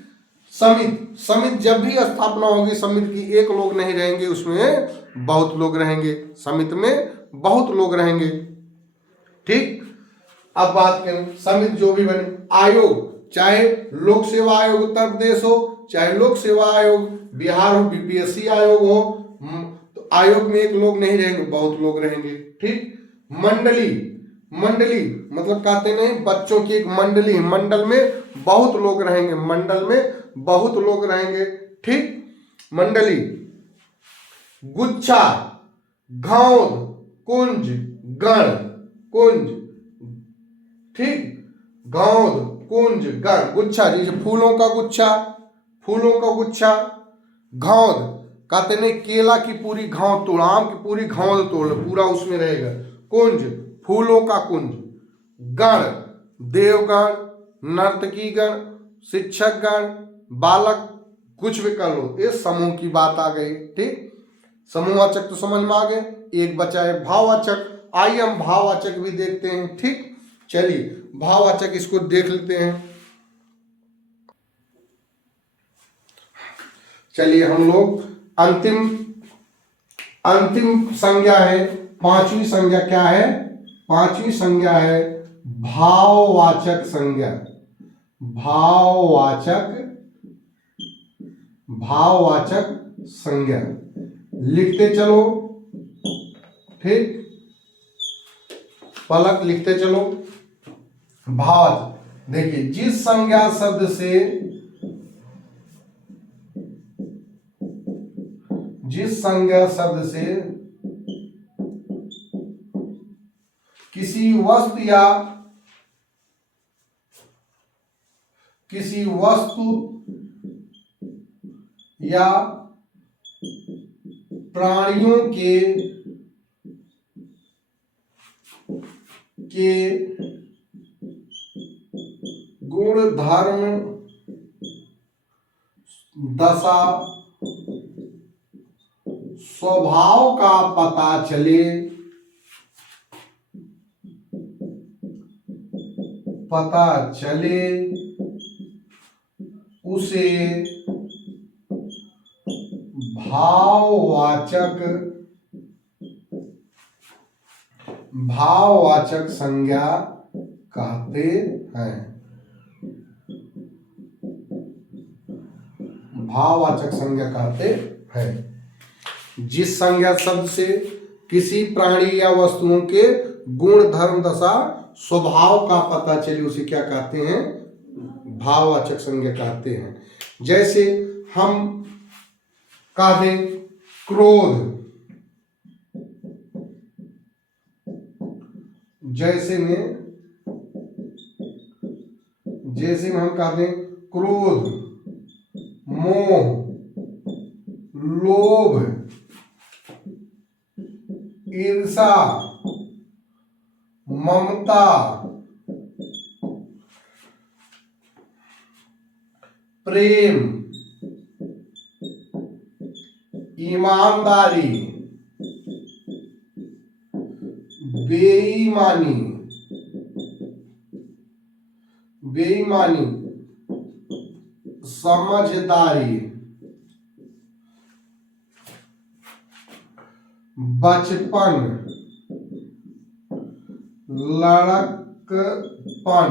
समिति, समिति जब भी स्थापना होगी, समिति की एक लोग नहीं रहेंगे, उसमें बहुत लोग रहेंगे, समिति में बहुत लोग रहेंगे, ठीक। अब बात करें समिति जो भी बने। आयोग, चाहे लोक सेवा आयोग उत्तर प्रदेश हो, चाहे लोक सेवा आयोग बिहार हो, बीपीएससी आयोग हो, तो आयोग में एक लोग नहीं रहेंगे, बहुत लोग रहेंगे, ठीक। मंडली, मंडली मतलब कहते नहीं, बच्चों की एक मंडली, मंडल में बहुत लोग रहेंगे, मंडल में बहुत लोग रहेंगे, ठीक। मंडली, गुच्छा, घौंध, कुंज, गण, कुंज, ठीक, घौंध, कुंज, गण, गुच्छा जैसे फूलों का गुच्छा, फूलों का गुच्छा। घौंध कहते नहीं, केला की पूरी घौंध तोड़, आम की पूरी घौंध तोड़, पूरा उसमें रहेगा। कुंज, फूलों का कुंज। गण, देवगण, नर्तकीगण, शिक्षकगण, बालक, कुछ भी कर लो, ये समूह की बात आ गई, ठीक। समूहवाचक तो समझ में आ गए, एक बचा है भाववाचक। आइए हम भाववाचक भी देखते हैं, ठीक। चलिए भाववाचक इसको देख लेते हैं। चलिए हम लोग अंतिम संज्ञा है, पांचवी संज्ञा क्या है? पांचवी संज्ञा है भाववाचक संज्ञा। भाववाचक संज्ञा लिखते चलो, ठीक, पलक लिखते चलो। भाववाचक देखिए, जिस संज्ञा शब्द से किसी वस्तु या प्राणियों के गुण, धर्म, दशा, स्वभाव का पता चले उसे भाववाचक संज्ञा कहते हैं। भाववाचक संज्ञा कहते हैं। जिस संज्ञा शब्द से किसी प्राणी या वस्तुओं के गुण, धर्म, दशा, स्वभाव का पता चले उसे क्या कहते हैं? भाववाचक संज्ञा कहते हैं। जैसे हम कह दें क्रोध, जैसे में हम कह दें क्रोध, मोह, लोभ, ईर्षा, ममता, प्रेम, ईमानदारी, बेईमानी, समझदारी, बचपन, लड़कपन,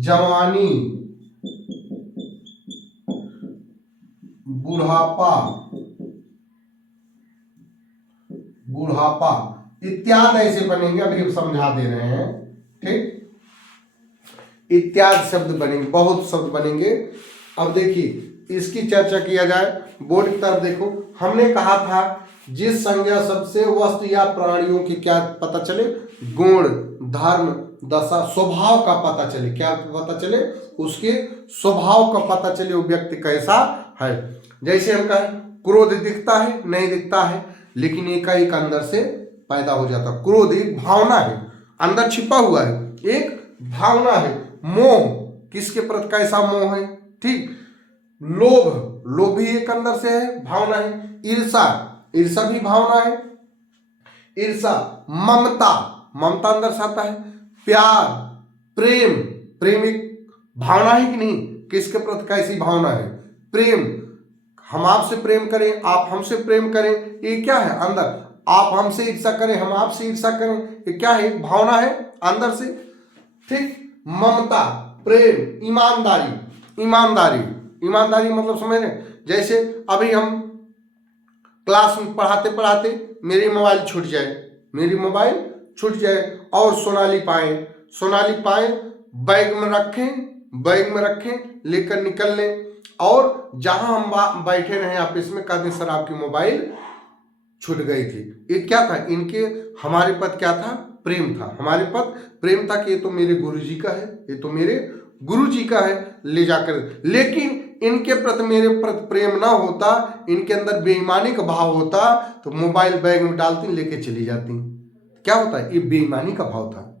जवानी, बुढ़ापा इत्यादि ऐसे बनेंगे। अभी समझा दे रहे हैं, ठीक। इत्यादि शब्द बनेंगे, बहुत शब्द बनेंगे। अब देखिए इसकी चर्चा किया जाए। बोर्ड की तरफ देखो, हमने कहा था जिस संज्ञा शब्द से वस्तु या प्राणियों की क्या पता चले? गुण, धर्म, दशा, स्वभाव का पता चले। क्या पता चले? उसके स्वभाव का पता चले, वो व्यक्ति कैसा है। जैसे हम कहें क्रोध दिखता है, नहीं दिखता है, लेकिन एक अंदर से पैदा हो जाता। क्रोध एक भावना है, अंदर छिपा हुआ है, एक भावना है। मोह, किसके प्रति कैसा मोह है, ठीक। लोभ भी एक अंदर से है, भावना है। ईर्षा भी भावना है, ईर्षा। ममता अंदर से आता है। प्यार, प्रेम एक भावना है कि नहीं? किसके प्रति कैसी भावना है? प्रेम, हम आपसे प्रेम करें, आप हमसे प्रेम करें, ये क्या है अंदर? आप हमसे ईर्षा करें, हम आपसे ईर्षा करें, ये क्या है? एक भावना है अंदर से, ठीक। ममता, प्रेम, ईमानदारी मतलब समझ रहे? जैसे अभी हम क्लास में पढ़ाते पढ़ाते मेरी मोबाइल छूट जाए और सोनाली पाए बैग में रखें, लेकर निकल लें, और जहां हम बैठे रहे ऑफिस में, कहते सर आपकी मोबाइल छूट गई थी। ये क्या था? इनके हमारे प्रति क्या था? प्रेम था। हमारे प्रति प्रेम था कि ये तो मेरे गुरुजी का है, ले जाकर। लेकिन इनके प्रति मेरे प्रति प्रेम ना होता, इनके अंदर बेईमानी का भाव होता, तो मोबाइल बैग में डालती, लेके चली जाती। क्या होता है? ये बेईमानी का भाव था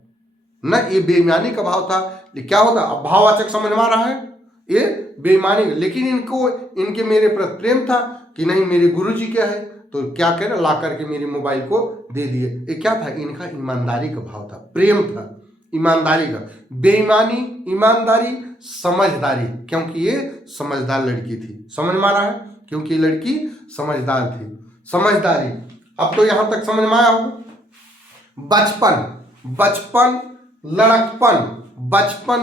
ना, ये बेईमानी का भाव था। क्या होता? अब भाववाचक समझ में आ रहा है, ये बेईमानी। लेकिन इनके मेरे प्रति प्रेम था कि नहीं, मेरे गुरुजी क्या है, तो क्या कह रहे, ला करके मेरी मोबाइल को दे दिए। ये क्या था? इनका ईमानदारी का भाव था, प्रेम था, ईमानदारी का। बेईमानी, ईमानदारी, समझदारी, क्योंकि ये समझदार लड़की थी। समझ में आ रहा है? क्योंकि ये लड़की समझदार थी। समझदारी, अब तो यहां तक समझ में आया होगा। बचपन, बचपन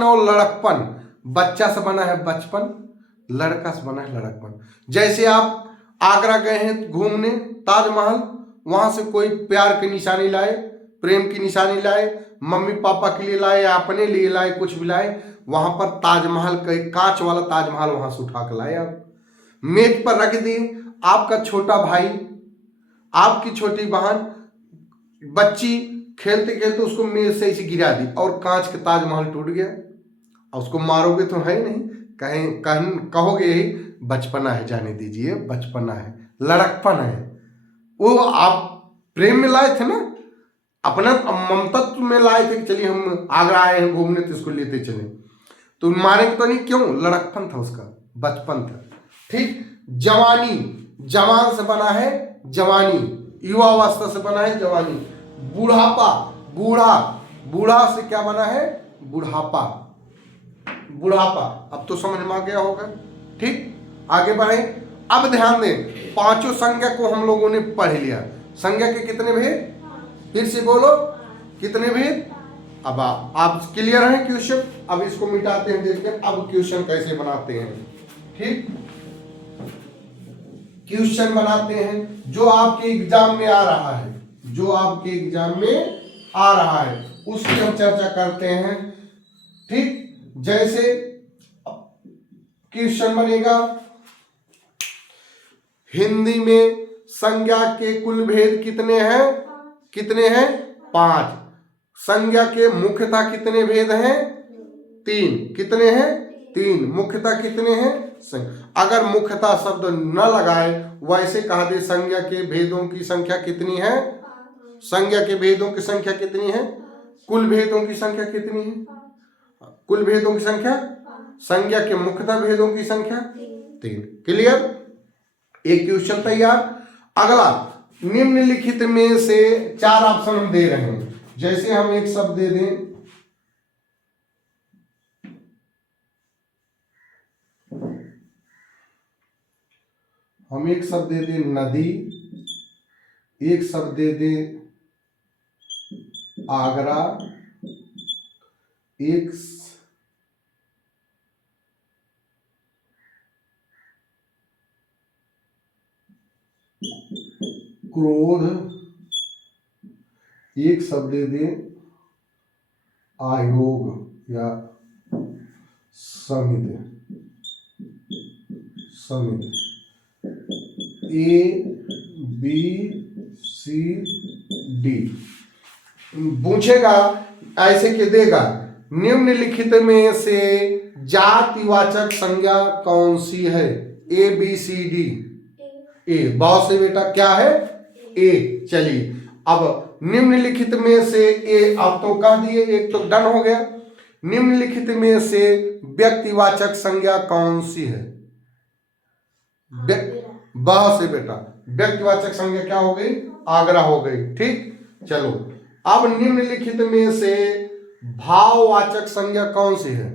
और लड़कपन। बच्चा से बना है बचपन, लड़का से बना है लड़कपन। जैसे आप आगरा गए हैं घूमने, ताजमहल, वहां से कोई प्यार की निशानी लाए, प्रेम की निशानी लाए, मम्मी पापा के लिए लाए या अपने लिए लाए, कुछ भी लाए, वहां पर ताजमहल का कांच वाला ताजमहल वहां से उठा कर लाए, आप मेज पर रख दिए। आपका छोटा भाई, आपकी छोटी बहन, बच्ची खेलते खेलते उसको मेज से ऐसे गिरा दी और कांच का ताजमहल टूट गया। उसको मारोगे तो है नहीं, कहोगे यही बचपना है, जाने दीजिए, बचपना है, लड़कपन है। वो आप प्रेम में लाए थे ना, अपना ममतत्व में लाए थे कि चलिए हम आगरा आए हैं घूमने तो इसको लेते चले, तो मारेंगे तो नहीं, क्यों? लड़कपन था उसका, बचपन था, ठीक। जवान से बना है जवानी, युवावस्था से बना है जवानी। बुढ़ापा, बूढ़ा से क्या बना है? बुढ़ापा। अब तो समझ में आ गया होगा, ठीक। आगे बढ़े। अब ध्यान दें, पांचों संज्ञा को हम लोगों ने पढ़ लिया। संज्ञा के कितने भेद? फिर से बोलो, कितने भेद? अब आप क्लियर हैं क्वेश्चन? अब इसको मिटाते हैं, देखते हैं अब क्वेश्चन कैसे बनाते हैं, ठीक। क्वेश्चन बनाते हैं जो आपके एग्जाम में आ रहा है, जो आपके एग्जाम में आ रहा है उसकी हम चर्चा करते हैं। ठीक, जैसे क्वेश्चन बनेगा हिंदी में संज्ञा के कुल भेद कितने हैं? कितने हैं? 5। संज्ञा के मुख्यतः कितने भेद हैं? 3। कितने हैं? 3। मुख्यतः कितने हैं? अगर मुख्यतः शब्द न लगाए, वैसे कहा दे संज्ञा के भेदों की संख्या कितनी है? संज्ञा के भेदों की संख्या कितनी है? कुल भेदों की संख्या कितनी है? कुल भेदों की संख्या, संज्ञा के मुख्यतः भेदों की संख्या 3। क्लियर? एक क्वेश्चन तैयार। अगला, निम्नलिखित में से 4 ऑप्शन हम दे रहे हैं। जैसे हम एक शब्द दे दें, हम एक शब्द दे दें नदी, एक शब्द दे दें आगरा, एक क्रोध, एक शब्द दे दें आयोग या समिति, ए बी सी डी। पूछेगा ऐसे के देगा, निम्नलिखित में से जातिवाचक संज्ञा कौन सी है? A B C D. ए, बहुत से बेटा क्या है? ए। चलिए, अब निम्नलिखित में से ए, अब तो कह दिए, एक तो डन हो गया। निम्नलिखित में से व्यक्तिवाचक संज्ञा कौन सी है? बहुत से बेटा व्यक्तिवाचक संज्ञा क्या हो गई? आगरा हो गई। ठीक, चलो अब निम्नलिखित में से भाववाचक संज्ञा कौन सी है?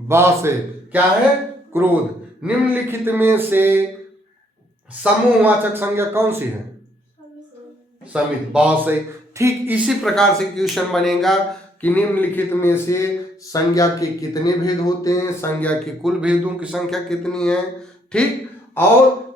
बहुत से क्या है? क्रोध। निम्नलिखित में से समूहवाचक संज्ञा कौन सी है? समिति। बहुत सही। ठीक इसी प्रकार से क्वेश्चन बनेगा कि निम्नलिखित में से संज्ञा के कितने भेद होते हैं, संज्ञा के कुल भेदों की संख्या कितनी है। ठीक, और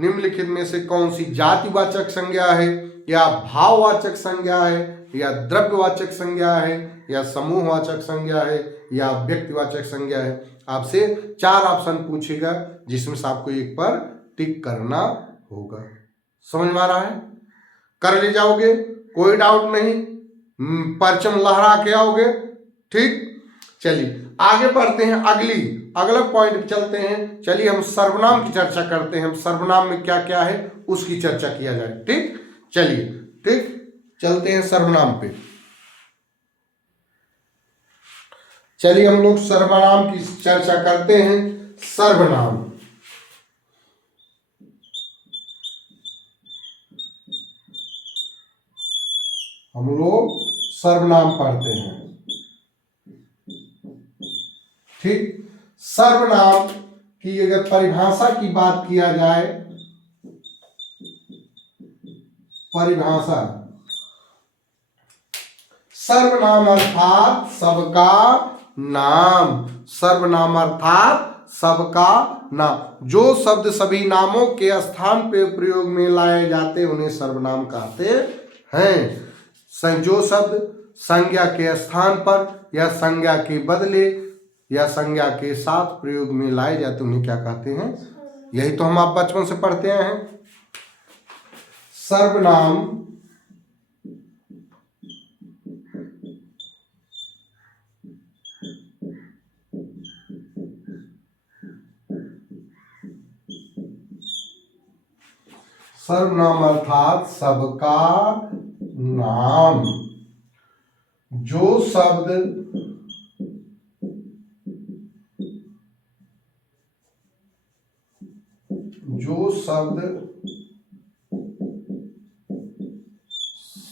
निम्नलिखित में से कौन सी जातिवाचक संज्ञा है, या भाववाचक संज्ञा है, या द्रव्यवाचक संज्ञा है, या समूहवाचक संज्ञा है, या व्यक्तिवाचक संज्ञा है। आपसे 4 ऑप्शन पूछेगा जिसमें से आपको एक पर टिक करना होगा। समझ में आ रहा है? कर ले जाओगे, कोई डाउट नहीं, परचम लहरा के आओगे। ठीक, चलिए आगे बढ़ते हैं। अगला पॉइंट पे चलते हैं। चलिए हम सर्वनाम की चर्चा करते हैं। हम सर्वनाम में क्या क्या है उसकी चर्चा किया जाए। ठीक, चलिए, ठीक, चलते हैं सर्वनाम पे। चलिए हम लोग सर्वनाम की चर्चा करते हैं। सर्वनाम, हम लोग सर्वनाम पढ़ते हैं। ठीक, सर्वनाम की अगर परिभाषा की बात किया जाए, परिभाषा, सर्वनाम अर्थात सबका नाम। सर्वनाम अर्थात सबका नाम। जो शब्द सभी नामों के स्थान पे प्रयोग में लाए जाते उन्हें सर्वनाम कहते हैं। जो शब्द संज्ञा के स्थान पर या संज्ञा के बदले या संज्ञा के साथ प्रयोग में लाए जाते उन्हें क्या कहते हैं? यही तो हम आप बचपन से पढ़ते हैं। सर्वनाम सर्वनाम अर्थात सबका नाम। जो शब्द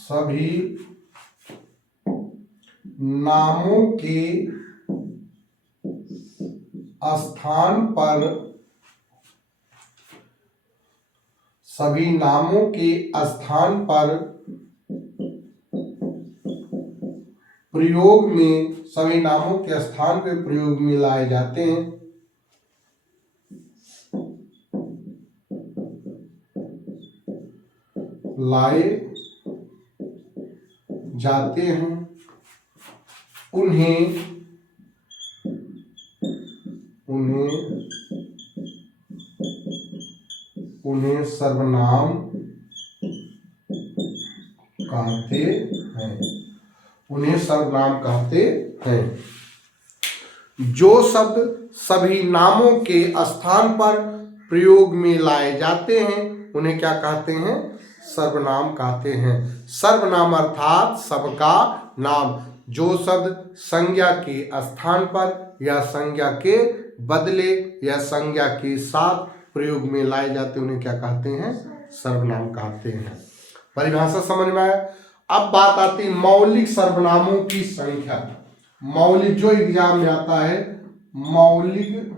सभी नामों के स्थान पर, सभी नामों के स्थान पर प्रयोग में, सभी नामों के स्थान पर प्रयोग में लाए जाते हैं लाए जाते हैं उन्हें सर्वनाम कहते हैं। उन्हें सर्वनाम कहते हैं। जो शब्द सभी नामों के स्थान पर प्रयोग में लाए जाते हैं उन्हें क्या कहते हैं? सर्वनाम कहते हैं। सर्वनाम अर्थात सबका नाम। जो शब्द संज्ञा के स्थान पर या संज्ञा के बदले या संज्ञा के साथ प्रयोग में लाए जाते हैं उन्हें क्या कहते हैं? सर्वनाम कहते हैं। परिभाषा समझ में आया? अब बात आती है मौलिक सर्वनामों की संख्या। मौलिक जो एग्जाम में आता है, मौलिक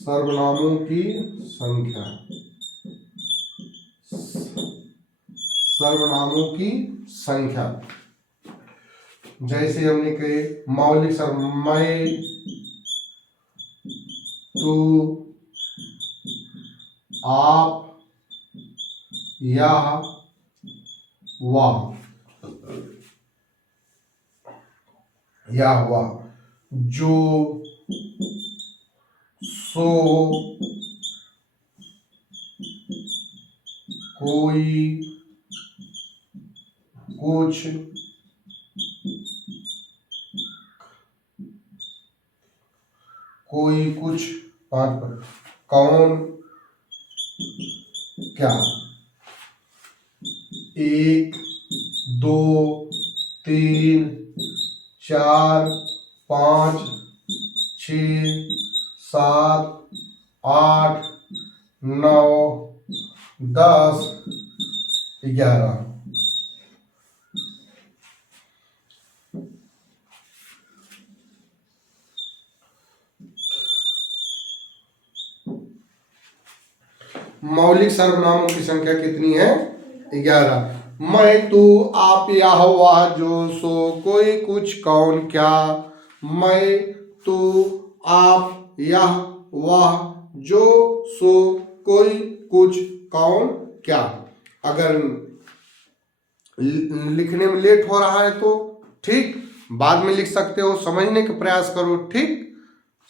सर्वनामों की संख्या। सर्वनामों की संख्या जैसे हमने कहे मौलिक सर्वनाम मैं, तू, आप, यह, वह, जो, सो, कोई, कुछ, पांच पर, कौन, क्या, 1 2 3 4 5 6 7 8 9 10 11। मौलिक सर्वनामों की संख्या कितनी है? 11। मैं, तू, आप, यह, वह, जो, सो, कोई, कुछ, कौन, क्या। मैं, तू, आप, यह, वह, जो, सो, कोई, कुछ, कौन, क्या। अगर लिखने में लेट हो रहा है तो ठीक, बाद में लिख सकते हो। समझने का प्रयास करो, ठीक,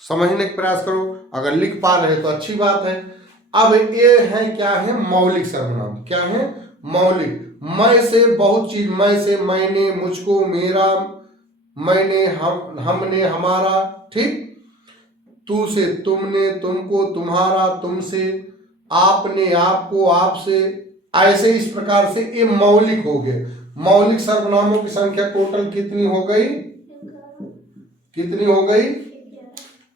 समझने का प्रयास करो। अगर लिख पा रहे तो अच्छी बात है। अब ये है क्या है? मौलिक सर्वनाम। क्या है? मौलिक। मैं से बहुत चीज, मैं से मैंने, मुझको, मेरा, मैंने, हमने, हमारा, ठीक। तू से तुमने, तुमको, तुम्हारा, तुमसे, आपने, आपको, आपसे, ऐसे इस प्रकार से ये मौलिक हो गए। मौलिक सर्वनामों की संख्या टोटल कितनी हो गई? कितनी हो गई?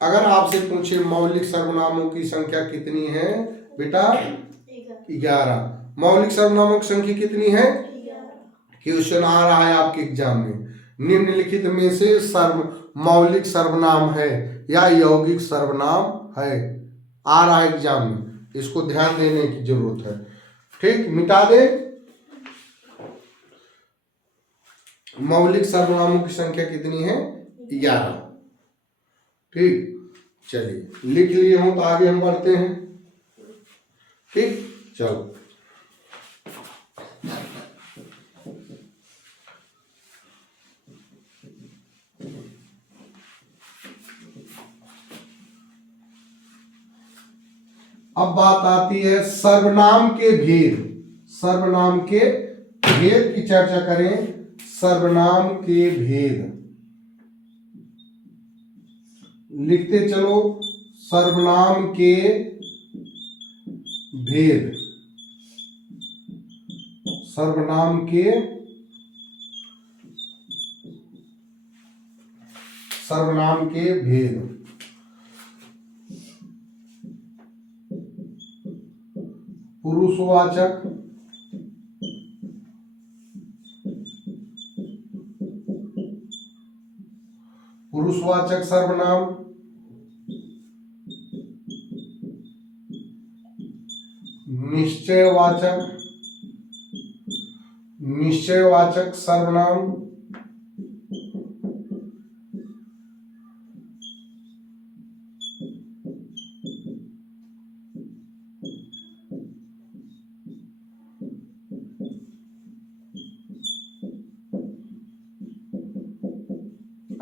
अगर आपसे पूछे मौलिक सर्वनामों की संख्या कितनी है बेटा? 11। मौलिक सर्वनामों की संख्या कितनी है? क्वेश्चन आ रहा है आपके एग्जाम में, निम्नलिखित में से मौलिक सर्वनाम है या यौगिक सर्वनाम है, आ रहा है एग्जाम में। इसको ध्यान देने की जरूरत है, ठीक। मिटा दे। मौलिक सर्वनामों की संख्या कितनी है? 11, ठीक। चलिए लिख लिए हो तो आगे हम बढ़ते हैं, ठीक। चलो अब बात आती है सर्वनाम के भेद। सर्वनाम के भेद की चर्चा करें। सर्वनाम के भेद लिखते चलो। सर्वनाम के भेद। सर्वनाम के भेद। पुरुषवाचक, पुरुषवाचक सर्वनाम, निश्चयवाचक, निश्चयवाचक सर्वनाम,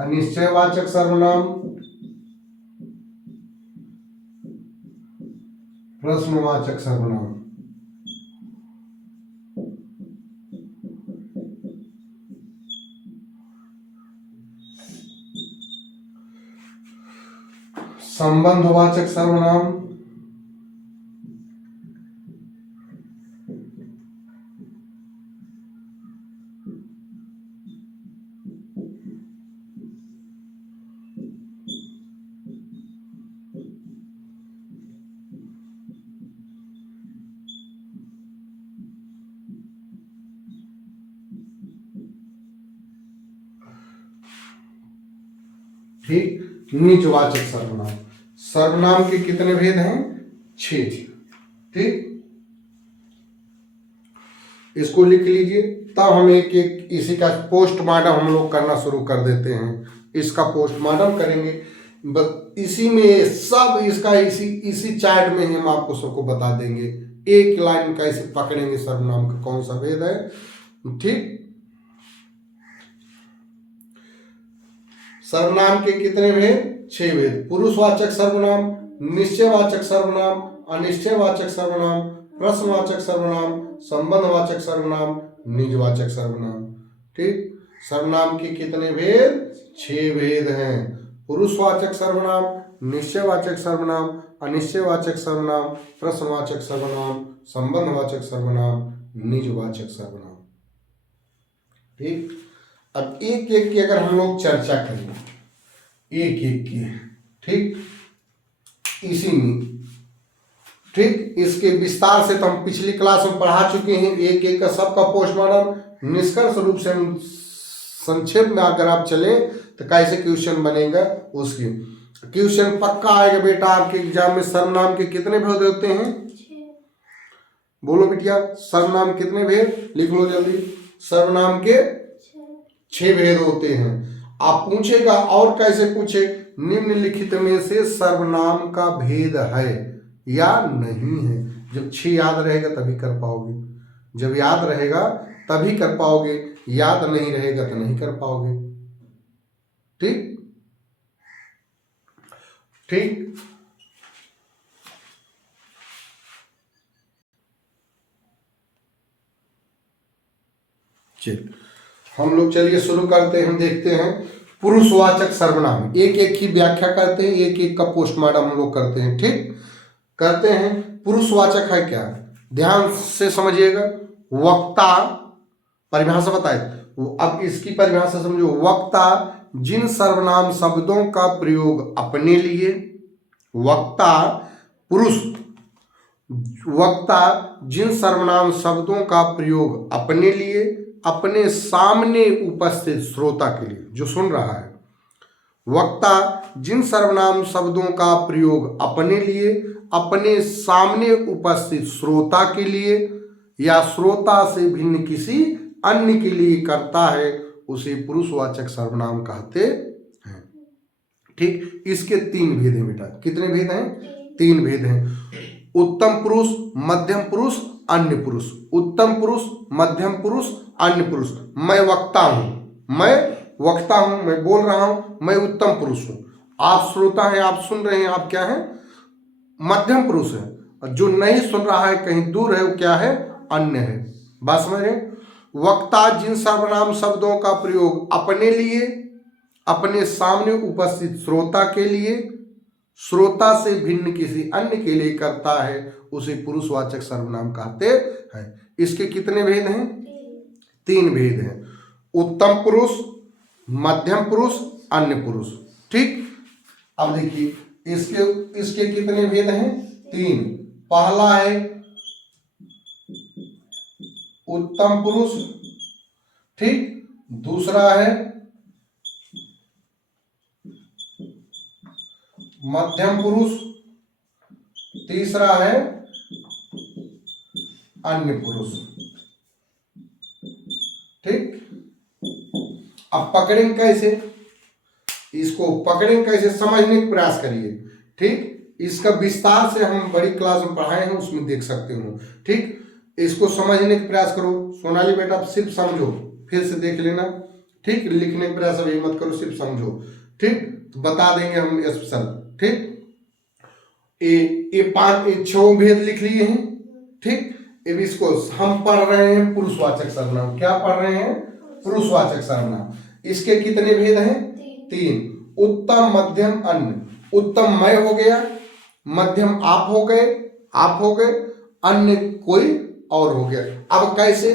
अनिश्चयवाचक सर्वनाम, प्रश्नवाचक सर्वनाम। संबंधवाचक सर्वनाम, ठीक। निजवाचक सर्वनाम, सर्वनाम के कितने भेद हैं? 6। ठीक, इसको लिख लीजिए। तब हम एक एक इसी का पोस्टमार्टम हम लोग करना शुरू कर देते हैं। इसका पोस्टमार्टम करेंगे, बस इसी में सब इसका इसी चार्ट में ही हम आपको सबको बता देंगे। एक लाइन कैसे पकड़ेंगे सर्वनाम का कौन सा भेद है। ठीक, सर्वनाम के कितने भेद? 6 भेद। पुरुषवाचक सर्वनाम, निश्चयवाचक सर्वनाम, अनिश्चयवाचक सर्वनाम, प्रश्नवाचक सर्वनाम, संबंधवाचक सर्वनाम, निजवाचक सर्वनाम। ठीक, सर्वनाम के कितने भेद? 6 भेद हैं। पुरुषवाचक सर्वनाम, निश्चयवाचक सर्वनाम, अनिश्चयवाचक सर्वनाम, प्रश्नवाचक सर्वनाम, संबंधवाचक सर्वनाम, निजवाचक सर्वनाम। ठीक, अब एक एक की अगर हम लोग चर्चा करें, एक एक की, ठीक, इसी में, ठीक, इसके विस्तार से तो हम पिछली क्लास में पढ़ा चुके हैं। एक एक का सबका पोस्टमार्टम निष्कर्ष रूप से हम संक्षेप में अगर आप चले तो कैसे क्वेश्चन बनेगा उसकी क्वेश्चन पक्का आएगा बेटा आपके एग्जाम में। सर्वनाम के कितने भेद होते हैं? बोलो बिटिया, सर्वनाम कितने भेद? लिख लो जल्दी। सर्वनाम के 6 भेद होते हैं। आप पूछेगा और कैसे पूछे? निम्नलिखित में से सर्वनाम का भेद है या नहीं है। जब 6 याद रहेगा तभी कर पाओगे, जब याद रहेगा तभी कर पाओगे, याद नहीं रहेगा तो नहीं कर पाओगे। ठीक ठीक, चलिए हम लोग चलिए शुरू करते हैं। हम देखते हैं पुरुषवाचक सर्वनाम, एक एक की व्याख्या करते हैं, एक एक का पोस्टमार्टम हम लोग करते हैं। ठीक, करते हैं। पुरुषवाचक है क्या? ध्यान से समझिएगा। वक्ता, परिभाषा बताए। अब इसकी परिभाषा समझो। वक्ता जिन सर्वनाम शब्दों का प्रयोग अपने लिए, वक्ता पुरुष, वक्ता जिन सर्वनाम शब्दों का प्रयोग अपने लिए, अपने सामने उपस्थित श्रोता के लिए, जो सुन रहा है। वक्ता जिन सर्वनाम शब्दों का प्रयोग अपने लिए, अपने सामने उपस्थित श्रोता के लिए या श्रोता से भिन्न किसी अन्य के लिए करता है, उसे पुरुषवाचक सर्वनाम कहते हैं। ठीक, इसके 3 भेद हैं बेटा। कितने भेद हैं? 3 भेद हैं। उत्तम पुरुष, मध्यम पुरुष, अन्य पुरुष। उत्तम पुरुष, मध्यम पुरुष, अन्य पुरुष। मैं वक्ता हूं, मैं वक्ता हूं, मैं बोल रहा हूं, मैं उत्तम पुरुष हूं। आप श्रोता हैं, आप सुन रहे हैं, आप क्या हैं? मध्यम पुरुष है। जो नहीं सुन रहा है, कहीं दूर है, वो क्या है? अन्य है। बात समझ रहे? वक्ता जिन सर्वनाम शब्दों का प्रयोग अपने लिए, अपने सामने उपस्थित श्रोता के लिए, श्रोता से भिन्न किसी अन्य के लिए करता है, उसे पुरुषवाचक सर्वनाम कहते हैं। इसके कितने भेद हैं? 3 भेद हैं। उत्तम पुरुष, मध्यम पुरुष, अन्य पुरुष। ठीक, अब देखिए इसके कितने भेद हैं? 3। पहला है उत्तम पुरुष, ठीक, दूसरा है मध्यम पुरुष, तीसरा है अन्य पुरुष। ठीक, अब पकड़ेंगे कैसे? इसको पकड़ेंगे कैसे, समझने का प्रयास करिए। ठीक, इसका विस्तार से हम बड़ी क्लास में पढ़ाए हैं, उसमें देख सकते हो। ठीक, इसको समझने का प्रयास करो। सोनाली बेटा आप सिर्फ समझो, फिर से देख लेना। ठीक, लिखने का प्रयास अभी मत करो, सिर्फ समझो। ठीक, बता देंगे हम स्पेशल। ठीक, ये 6 भेद लिख लिए हैं। ठीक, अब इसको हम पढ़ रहे हैं पुरुषवाचक सर्वनाम। क्या पढ़ रहे हैं? पुरुषवाचक सर्वनाम। इसके कितने भेद हैं? 3। उत्तम, मध्यम, अन्य। उत्तम मैं हो गया, मध्यम आप हो गए, अन्य कोई और हो गया। अब कैसे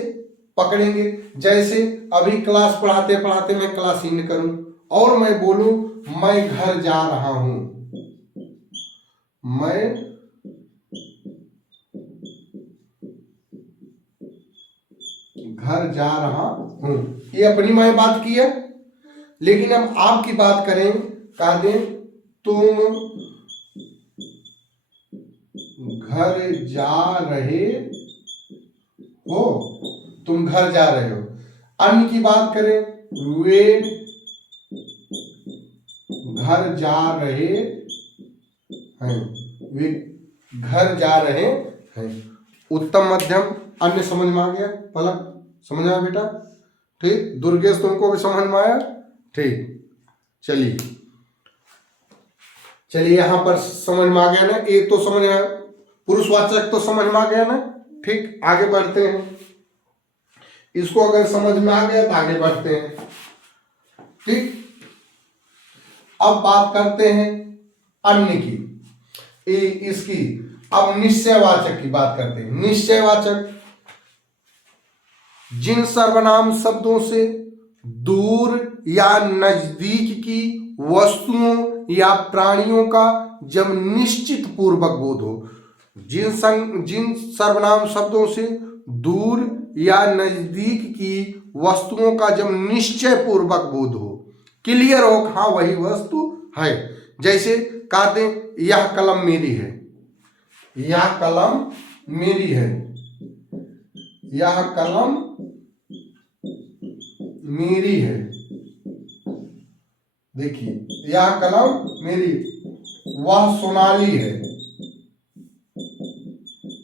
पकड़ेंगे? जैसे अभी क्लास पढ़ाते पढ़ाते मैं क्लास इन करूं और मैं बोलूं मैं घर जा रहा हूं, मैं घर जा रहा हूं, ये अपनी मैं बात की है। लेकिन अब आपकी बात करें, कह दें तुम घर जा रहे हो, तुम घर जा रहे हो। अन्य की बात करें, वे घर जा रहे हैं, वे घर जा रहे हैं। उत्तम, मध्यम, अन्य समझ में आ गया? पलक समझ में आया बेटा? ठीक, दुर्गेश तुमको भी समझ में आया? ठीक, चलिए यहां पर समझ में आ गया ना? एक तो समझ में आया, पुरुषवाचक तो समझ में आ गया ना? ठीक, आगे बढ़ते हैं। इसको अगर समझ में आ गया तो आगे बढ़ते हैं। ठीक, अब बात करते हैं अन्य की, इसकी। अब निश्चयवाचक की बात करते हैं। निश्चयवाचक जिन सर्वनाम शब्दों से दूर या नजदीक की वस्तुओं या प्राणियों का जब निश्चित पूर्वक बोध हो। जिन सर्वनाम शब्दों से दूर या नजदीक की वस्तुओं का जब निश्चय पूर्वक बोध हो, क्लियर हो, हाँ वही वस्तु है। जैसे कहते हैं यह कलम मेरी है, यह कलम मेरी है, यह कलम मेरी है। देखिए यह कलम मेरी, वह सोनाली है,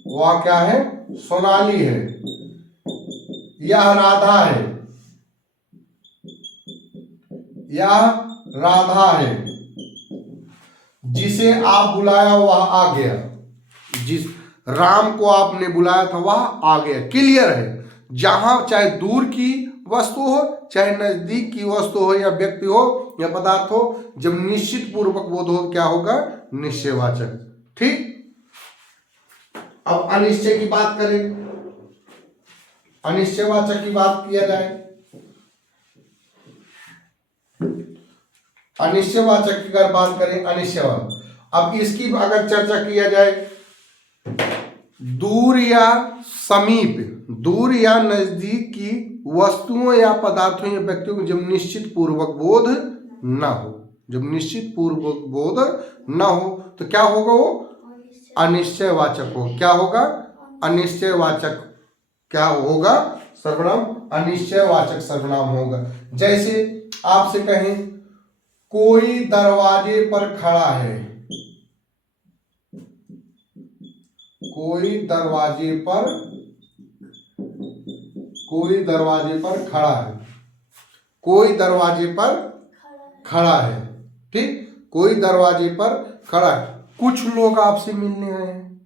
वह क्या है? सोनाली है। यह राधा है, यह राधा है। जिसे आप बुलाया वह आ गया, जिस राम को आपने बुलाया था वह आ गया। क्लियर है? जहां चाहे दूर की वस्तु हो, चाहे नजदीक की वस्तु हो, या व्यक्ति हो या पदार्थ हो, जब निश्चित पूर्वक बोध हो क्या होगा? निश्चयवाचक। ठीक, अब अनिश्चय की बात करें, अनिश्चयवाचक की बात किया जाए। अनिश्चयवाचक की अगर बात करें, अनिश्चयवाचक, अब इसकी अगर चर्चा किया जाए, दूर या समीप, दूर या नजदीक की वस्तुओं या पदार्थों या व्यक्तियों को जब निश्चित पूर्वक बोध न हो, जब निश्चित पूर्वक बोध न हो तो क्या होगा? वो अनिश्चयवाचक हो। क्या होगा? अनिश्चयवाचक। क्या होगा? सर्वनाम अनिश्चयवाचक सर्वनाम होगा। जैसे आपसे कहें कोई दरवाजे पर खड़ा है, कोई दरवाजे पर खड़ा है, कोई दरवाजे पर खड़ा है। ठीक, कोई दरवाजे पर खड़ा है। कुछ लोग आपसे मिलने आए हैं,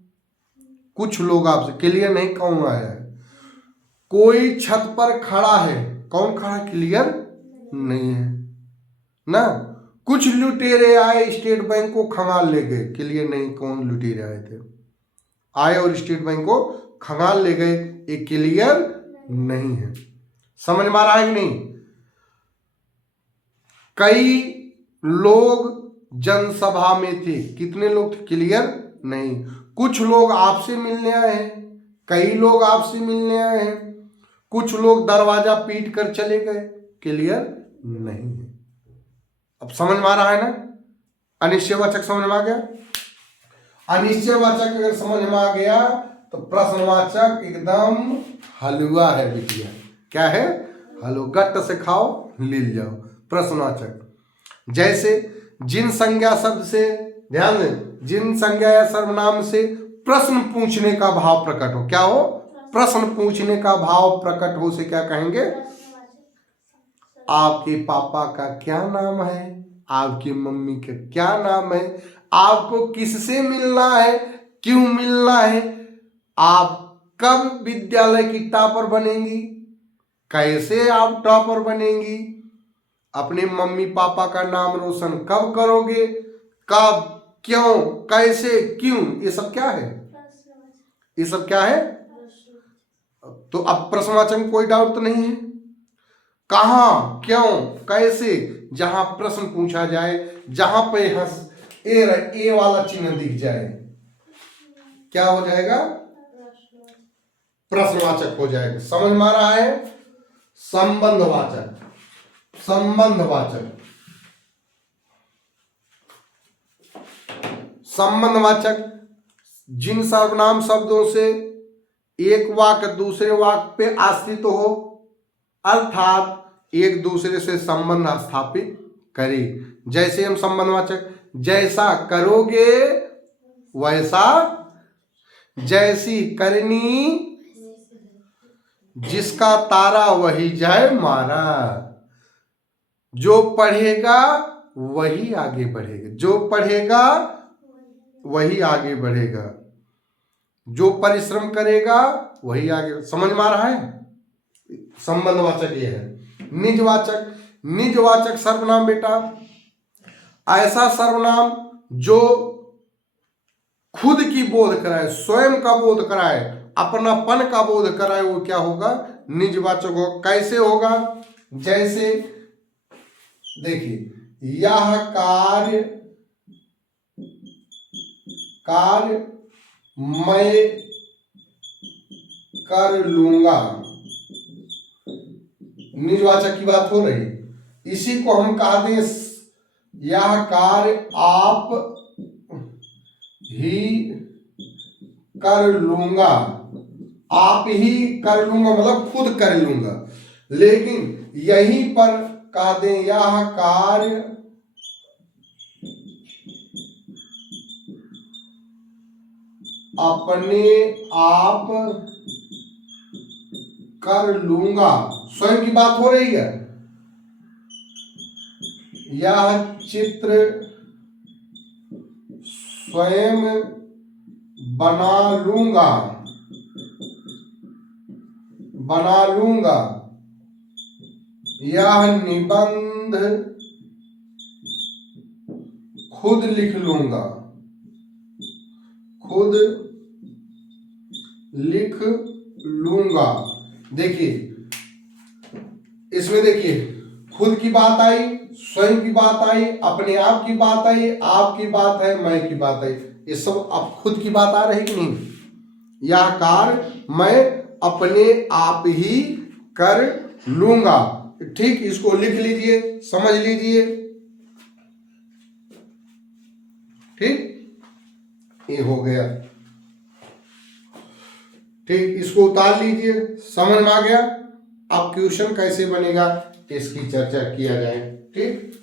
कुछ लोग आपसे, क्लियर नहीं कौन आया है। कोई छत पर खड़ा है, कौन खड़ा? क्लियर नहीं है ना। कुछ लुटेरे आए स्टेट बैंक को खंगाल ले गए, क्लियर नहीं कौन लुटेरे आए थे, आए और स्टेट बैंक को खंगाल ले गए, ये क्लियर नहीं है। समझ में आ रहा है कि नहीं? कई लोग जनसभा में थे, कितने लोग थे? क्लियर नहीं। कुछ लोग आपसे मिलने आए हैं, कई लोग आपसे मिलने आए हैं। कुछ लोग दरवाजा पीट कर चले गए, क्लियर नहीं है। अब समझ में आ रहा है ना? अनिश्चयवाचक समझ में आ गया। अनिश्चयवाचक अगर समझ में आ गया तो प्रश्नवाचक एकदम हलवा है बिटिया। क्या है? हलवा, गट्ट से खाओ लील जाओ। प्रश्नवाचक जैसे जिन संज्ञा शब्द से, ध्यान दें, जिन संज्ञा या सर्वनाम से प्रश्न पूछने का भाव प्रकट हो। क्या हो? प्रश्न पूछने का भाव प्रकट हो से क्या कहेंगे? आपके पापा का क्या नाम है, आपकी मम्मी का क्या नाम है, आपको किससे मिलना है, क्यों मिलना है, आप कब विद्यालय की टॉपर बनेंगी, कैसे आप टॉपर बनेंगी, अपने मम्मी पापा का नाम रोशन कब करोगे, कब, क्यों, कैसे, क्यों, ये सब क्या है, ये सब क्या है। तो अब प्रश्नवाचक में कोई डाउट तो नहीं है। कहाँ, क्यों, कैसे, जहां प्रश्न पूछा जाए, जहां पे हंस ए वाला चिन्ह दिख जाए, क्या हो जाएगा, प्रश्नवाचक हो जाएगा। समझ में आ रहा है। संबंधवाचक, संबंधवाचक, संबंधवाचक जिन सर्वनाम शब्दों से एक वाक्य दूसरे वाक्य पे आश्रित हो, अर्थात एक दूसरे से संबंध स्थापित करे। जैसे हम संबंधवाचक, जैसा करोगे वैसा, जैसी करनी, जिसका तारा वही जाए मारा, जो पढ़ेगा वही आगे बढ़ेगा, जो पढ़ेगा वही आगे बढ़ेगा, जो परिश्रम करेगा वही आगे। समझ में आ रहा है। संबंधवाचक ये है। निजवाचक, निजवाचक सर्वनाम बेटा ऐसा सर्वनाम जो खुद की बोध कराए, स्वयं का बोध कराए, अपनापन का बोध कराए, वो क्या होगा, निजवाचक होगा। कैसे होगा, जैसे देखिए, यह कार्य मैं कर लूंगा, निजवाचक की बात हो रही। इसी को हम कहा दें, यह कार्य आप ही कर लूंगा, आप ही कर लूंगा मतलब खुद कर लूंगा। लेकिन यहीं पर कह दें, यह कार्य अपने आप कर लूंगा, स्वयं की बात हो रही है। यह चित्र स्वयं बना लूंगा, बना लूंगा। यह निबंध खुद लिख लूंगा, खुद लिख लूंगा। देखिए इसमें, देखिए खुद की बात आई, स्वयं की बात आई, अपने आप की बात आई, आपकी बात है, मैं की बात आई, ये सब अब खुद की बात आ रही कि नहीं। यह कार्य मैं अपने आप ही कर लूंगा। ठीक, इसको लिख लीजिए, समझ लीजिए। ठीक, ये हो गया। ठीक, इसको उतार लीजिए, समझ में आ गया। अब क्वेश्चन कैसे बनेगा इसकी चर्चा किया जाए। ठीक,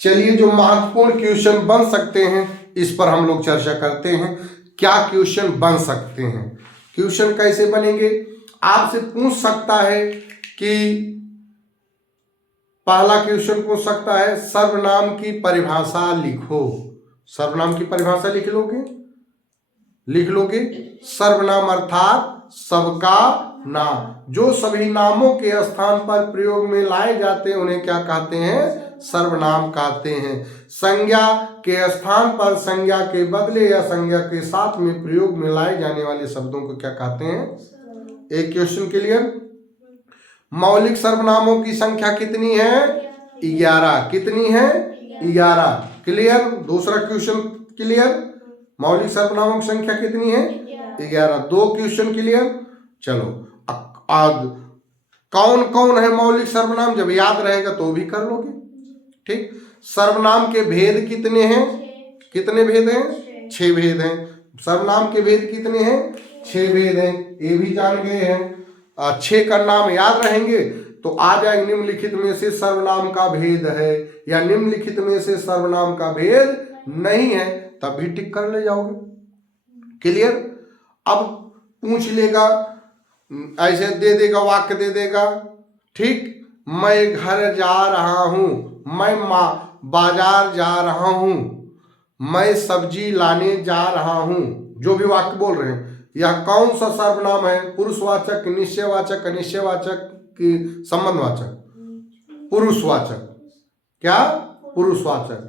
चलिए जो महत्वपूर्ण क्वेश्चन बन सकते हैं इस पर हम लोग चर्चा करते हैं। क्या क्वेश्चन बन सकते हैं, क्वेश्चन कैसे बनेंगे। आपसे पूछ सकता है कि पहला क्वेश्चन पूछ सकता है, सर्वनाम की परिभाषा लिखो। सर्वनाम की परिभाषा लिख लोगे, लिख लोगे। सर्वनाम अर्थात सबका नाम, जो सभी नामों के स्थान पर प्रयोग में लाए जाते हैं उन्हें क्या कहते हैं, सर्वनाम कहते हैं। संज्ञा के स्थान पर संज्ञा के बदले या संज्ञा के साथ में प्रयोग में लाए जाने वाले शब्दों को क्या कहते हैं। एक क्वेश्चन क्लियर। मौलिक सर्वनामों की संख्या कितनी है, 11। कितनी है, 11। क्लियर। दूसरा क्वेश्चन क्लियर, मौलिक सर्वनामों की संख्या कितनी है, 11। दो क्वेश्चन क्लियर। चलो आज कौन कौन है मौलिक सर्वनाम, जब याद रहेगा तो भी कर लोगे। ठीक, सर्वनाम के भेद कितने हैं, कितने भेद हैं, 6 भेद हैं। सर्वनाम के भेद कितने हैं, 6 भेद हैं, ये भी जान गए हैं। 6 का नाम याद रहेंगे तो आ जाएंगे निम्नलिखित में से सर्वनाम का भेद है, या निम्नलिखित में से सर्वनाम का भेद नहीं है, तब भी टिक कर ले जाओगे। क्लियर। अब पूछ लेगा, ऐसे दे देगा, वाक्य दे देगा। ठीक, मैं घर जा रहा हूं, मैं बाजार जा रहा हूं, मैं सब्जी लाने जा रहा हूं, जो भी वाक्य बोल रहे हैं, यह कौन सा सर्वनाम है, पुरुषवाचक, निश्चयवाचक, अनिश्चयवाचक कि संबंधवाचक, पुरुषवाचक, क्या, पुरुषवाचक।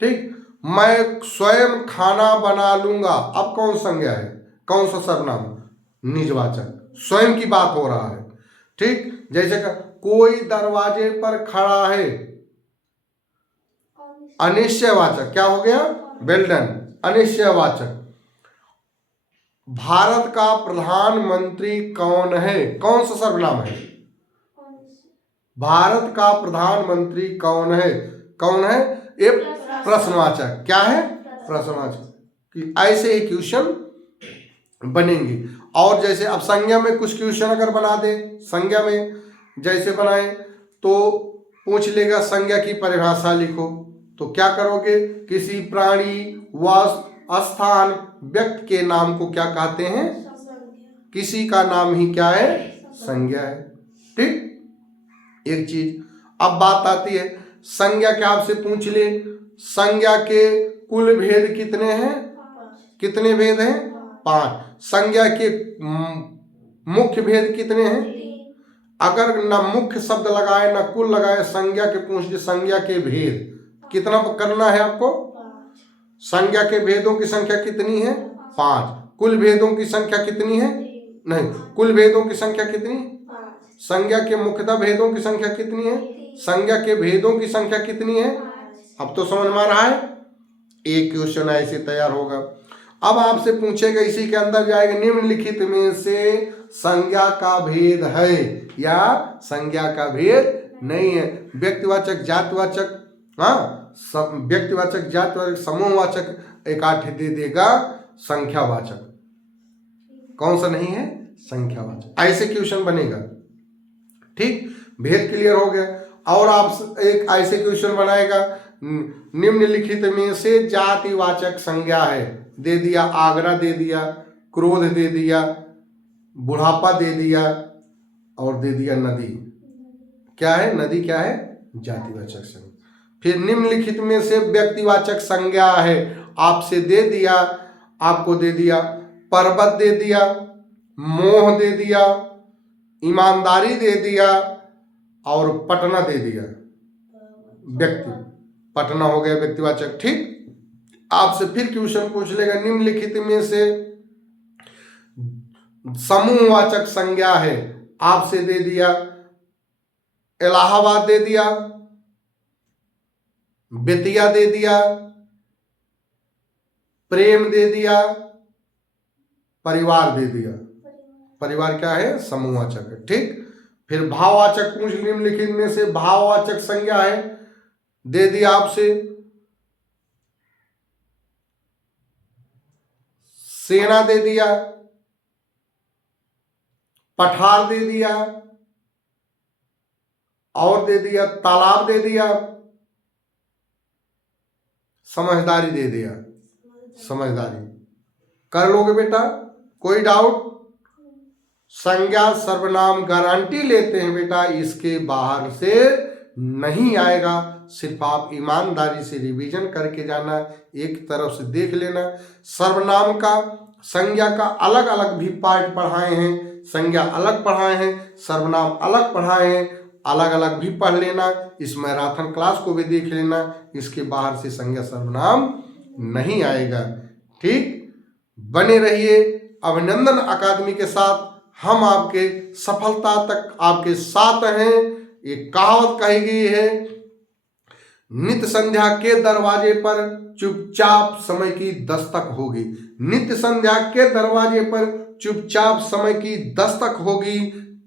ठीक, मैं स्वयं खाना बना लूंगा, अब कौन संज्ञा है, कौन सा सर्वनाम, निजवाचक, स्वयं की बात हो रहा है। ठीक, जैसे कोई दरवाजे पर खड़ा है, अनिश्चयवाचक, क्या हो गया, वेल डन, अनिश्चयवाचक। भारत का प्रधानमंत्री कौन है, कौन सा सर्वनाम है, भारत का प्रधानमंत्री कौन है, कौन है, ये प्रश्नवाचक, क्या है, प्रश्नवाचक। ऐसे ही क्वेश्चन बनेंगे। और जैसे अब संज्ञा में कुछ क्वेश्चन अगर बना दे, संज्ञा में जैसे बनाए तो पूछ लेगा संज्ञा की परिभाषा लिखो, तो क्या करोगे, किसी प्राणी, वस्तु, स्थान, व्यक्ति के नाम को क्या कहते हैं, किसी का नाम ही क्या है, संज्ञा है। ठीक, एक चीज। अब बात आती है संज्ञा के, आपसे पूछ ले संज्ञा के कुल भेद कितने हैं, कितने भेद हैं, 5। संज्ञा के मुख्य भेद कितने हैं, अगर न मुख्य शब्द लगाए न कुल लगाए, संज्ञा के पूछ ले संज्ञा के भेद कितना करना है आपको, संज्ञा के भेदों की संख्या कितनी है, 5। कुल भेदों की संख्या कितनी है, नहीं, कुल भेदों की संख्या कितनी, संज्ञा के मुख्यतः भेदों की संख्या कितनी है, संज्ञा के भेदों की संख्या कितनी है। अब तो समझ में आ रहा है, एक क्वेश्चन ऐसे तैयार होगा। अब आपसे पूछेगा, इसी के अंदर जाएगा, निम्नलिखित में से संज्ञा का भेद है या संज्ञा का भेद नहीं है। व्यक्तिवाचक, जातिवाचक, हाँ, व्यक्तिवाचक, जातिवाचक, समूहवाचक, एक 8 दे देगा संख्यावाचक। कौन सा नहीं है, संख्यावाचक। ऐसे क्वेश्चन बनेगा। ठीक, भेद क्लियर हो गया। और आप एक ऐसे क्वेश्चन बनाएगा, निम्नलिखित में से जातिवाचक संज्ञा है, दे दिया आगरा, दे दिया क्रोध, दे दिया बुढ़ापा, दे दिया और दे दिया नदी। क्या है, नदी क्या है, जातिवाचक संज्ञा। फिर निम्नलिखित में से व्यक्तिवाचक संज्ञा है, आपसे दे दिया, आपको दे दिया पर्वत, दे दिया मोह, दे दिया ईमानदारी, दे दिया और पटना दे दिया, व्यक्ति, पटना हो गया व्यक्तिवाचक। ठीक, आपसे फिर क्वेश्चन पूछ लेगा, निम्नलिखित में से समूहवाचक संज्ञा है, आपसे दे दिया इलाहाबाद, दे दिया बेतिया, दे दिया प्रेम, दे दिया परिवार, दे दिया। परिवार क्या है, समूहवाचक है। ठीक, फिर भाववाचक पूछ, निम्नलिखित में से भाववाचक संज्ञा है, दे दिया आपसे सेना, दे दिया पठार, दे दिया और दे दिया तालाब, दे दिया समझदारी, दे दिया समझदारी। कर लोगे बेटा, कोई डाउट। संज्ञा सर्वनाम गारंटी लेते हैं बेटा, इसके बाहर से नहीं आएगा। सिर्फ आप ईमानदारी से रिवीजन करके जाना, एक तरफ से देख लेना। सर्वनाम का, संज्ञा का अलग अलग भी पार्ट पढ़ाए हैं, संज्ञा अलग पढ़ाए हैं, सर्वनाम अलग पढ़ाए हैं, अलग अलग भी पढ़ लेना। इस मैराथन क्लास को भी देख लेना, इसके बाहर से संज्ञा सर्वनाम नहीं आएगा। ठीक, बने रहिए अभिनंदन अकादमी के साथ। हम आपके सफलता तक आपके साथ हैं। एक कहावत कही गई है, नित्य संध्या के दरवाजे पर चुपचाप समय की दस्तक होगी। नित्य संध्या के दरवाजे पर चुपचाप समय की दस्तक होगी,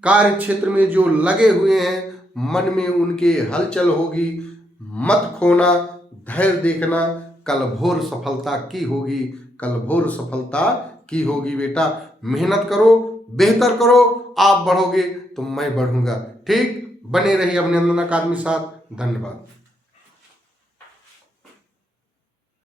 कार्य क्षेत्र में जो लगे हुए हैं मन में उनके हलचल होगी। मत खोना, धैर्य देखना, कल भोर सफलता की होगी, कल भोर सफलता की होगी। बेटा मेहनत करो, बेहतर करो, आप बढ़ोगे तो मैं बढ़ूंगा। ठीक, बने रहिए अभिनंदन अकादमी साथ। धन्यवाद।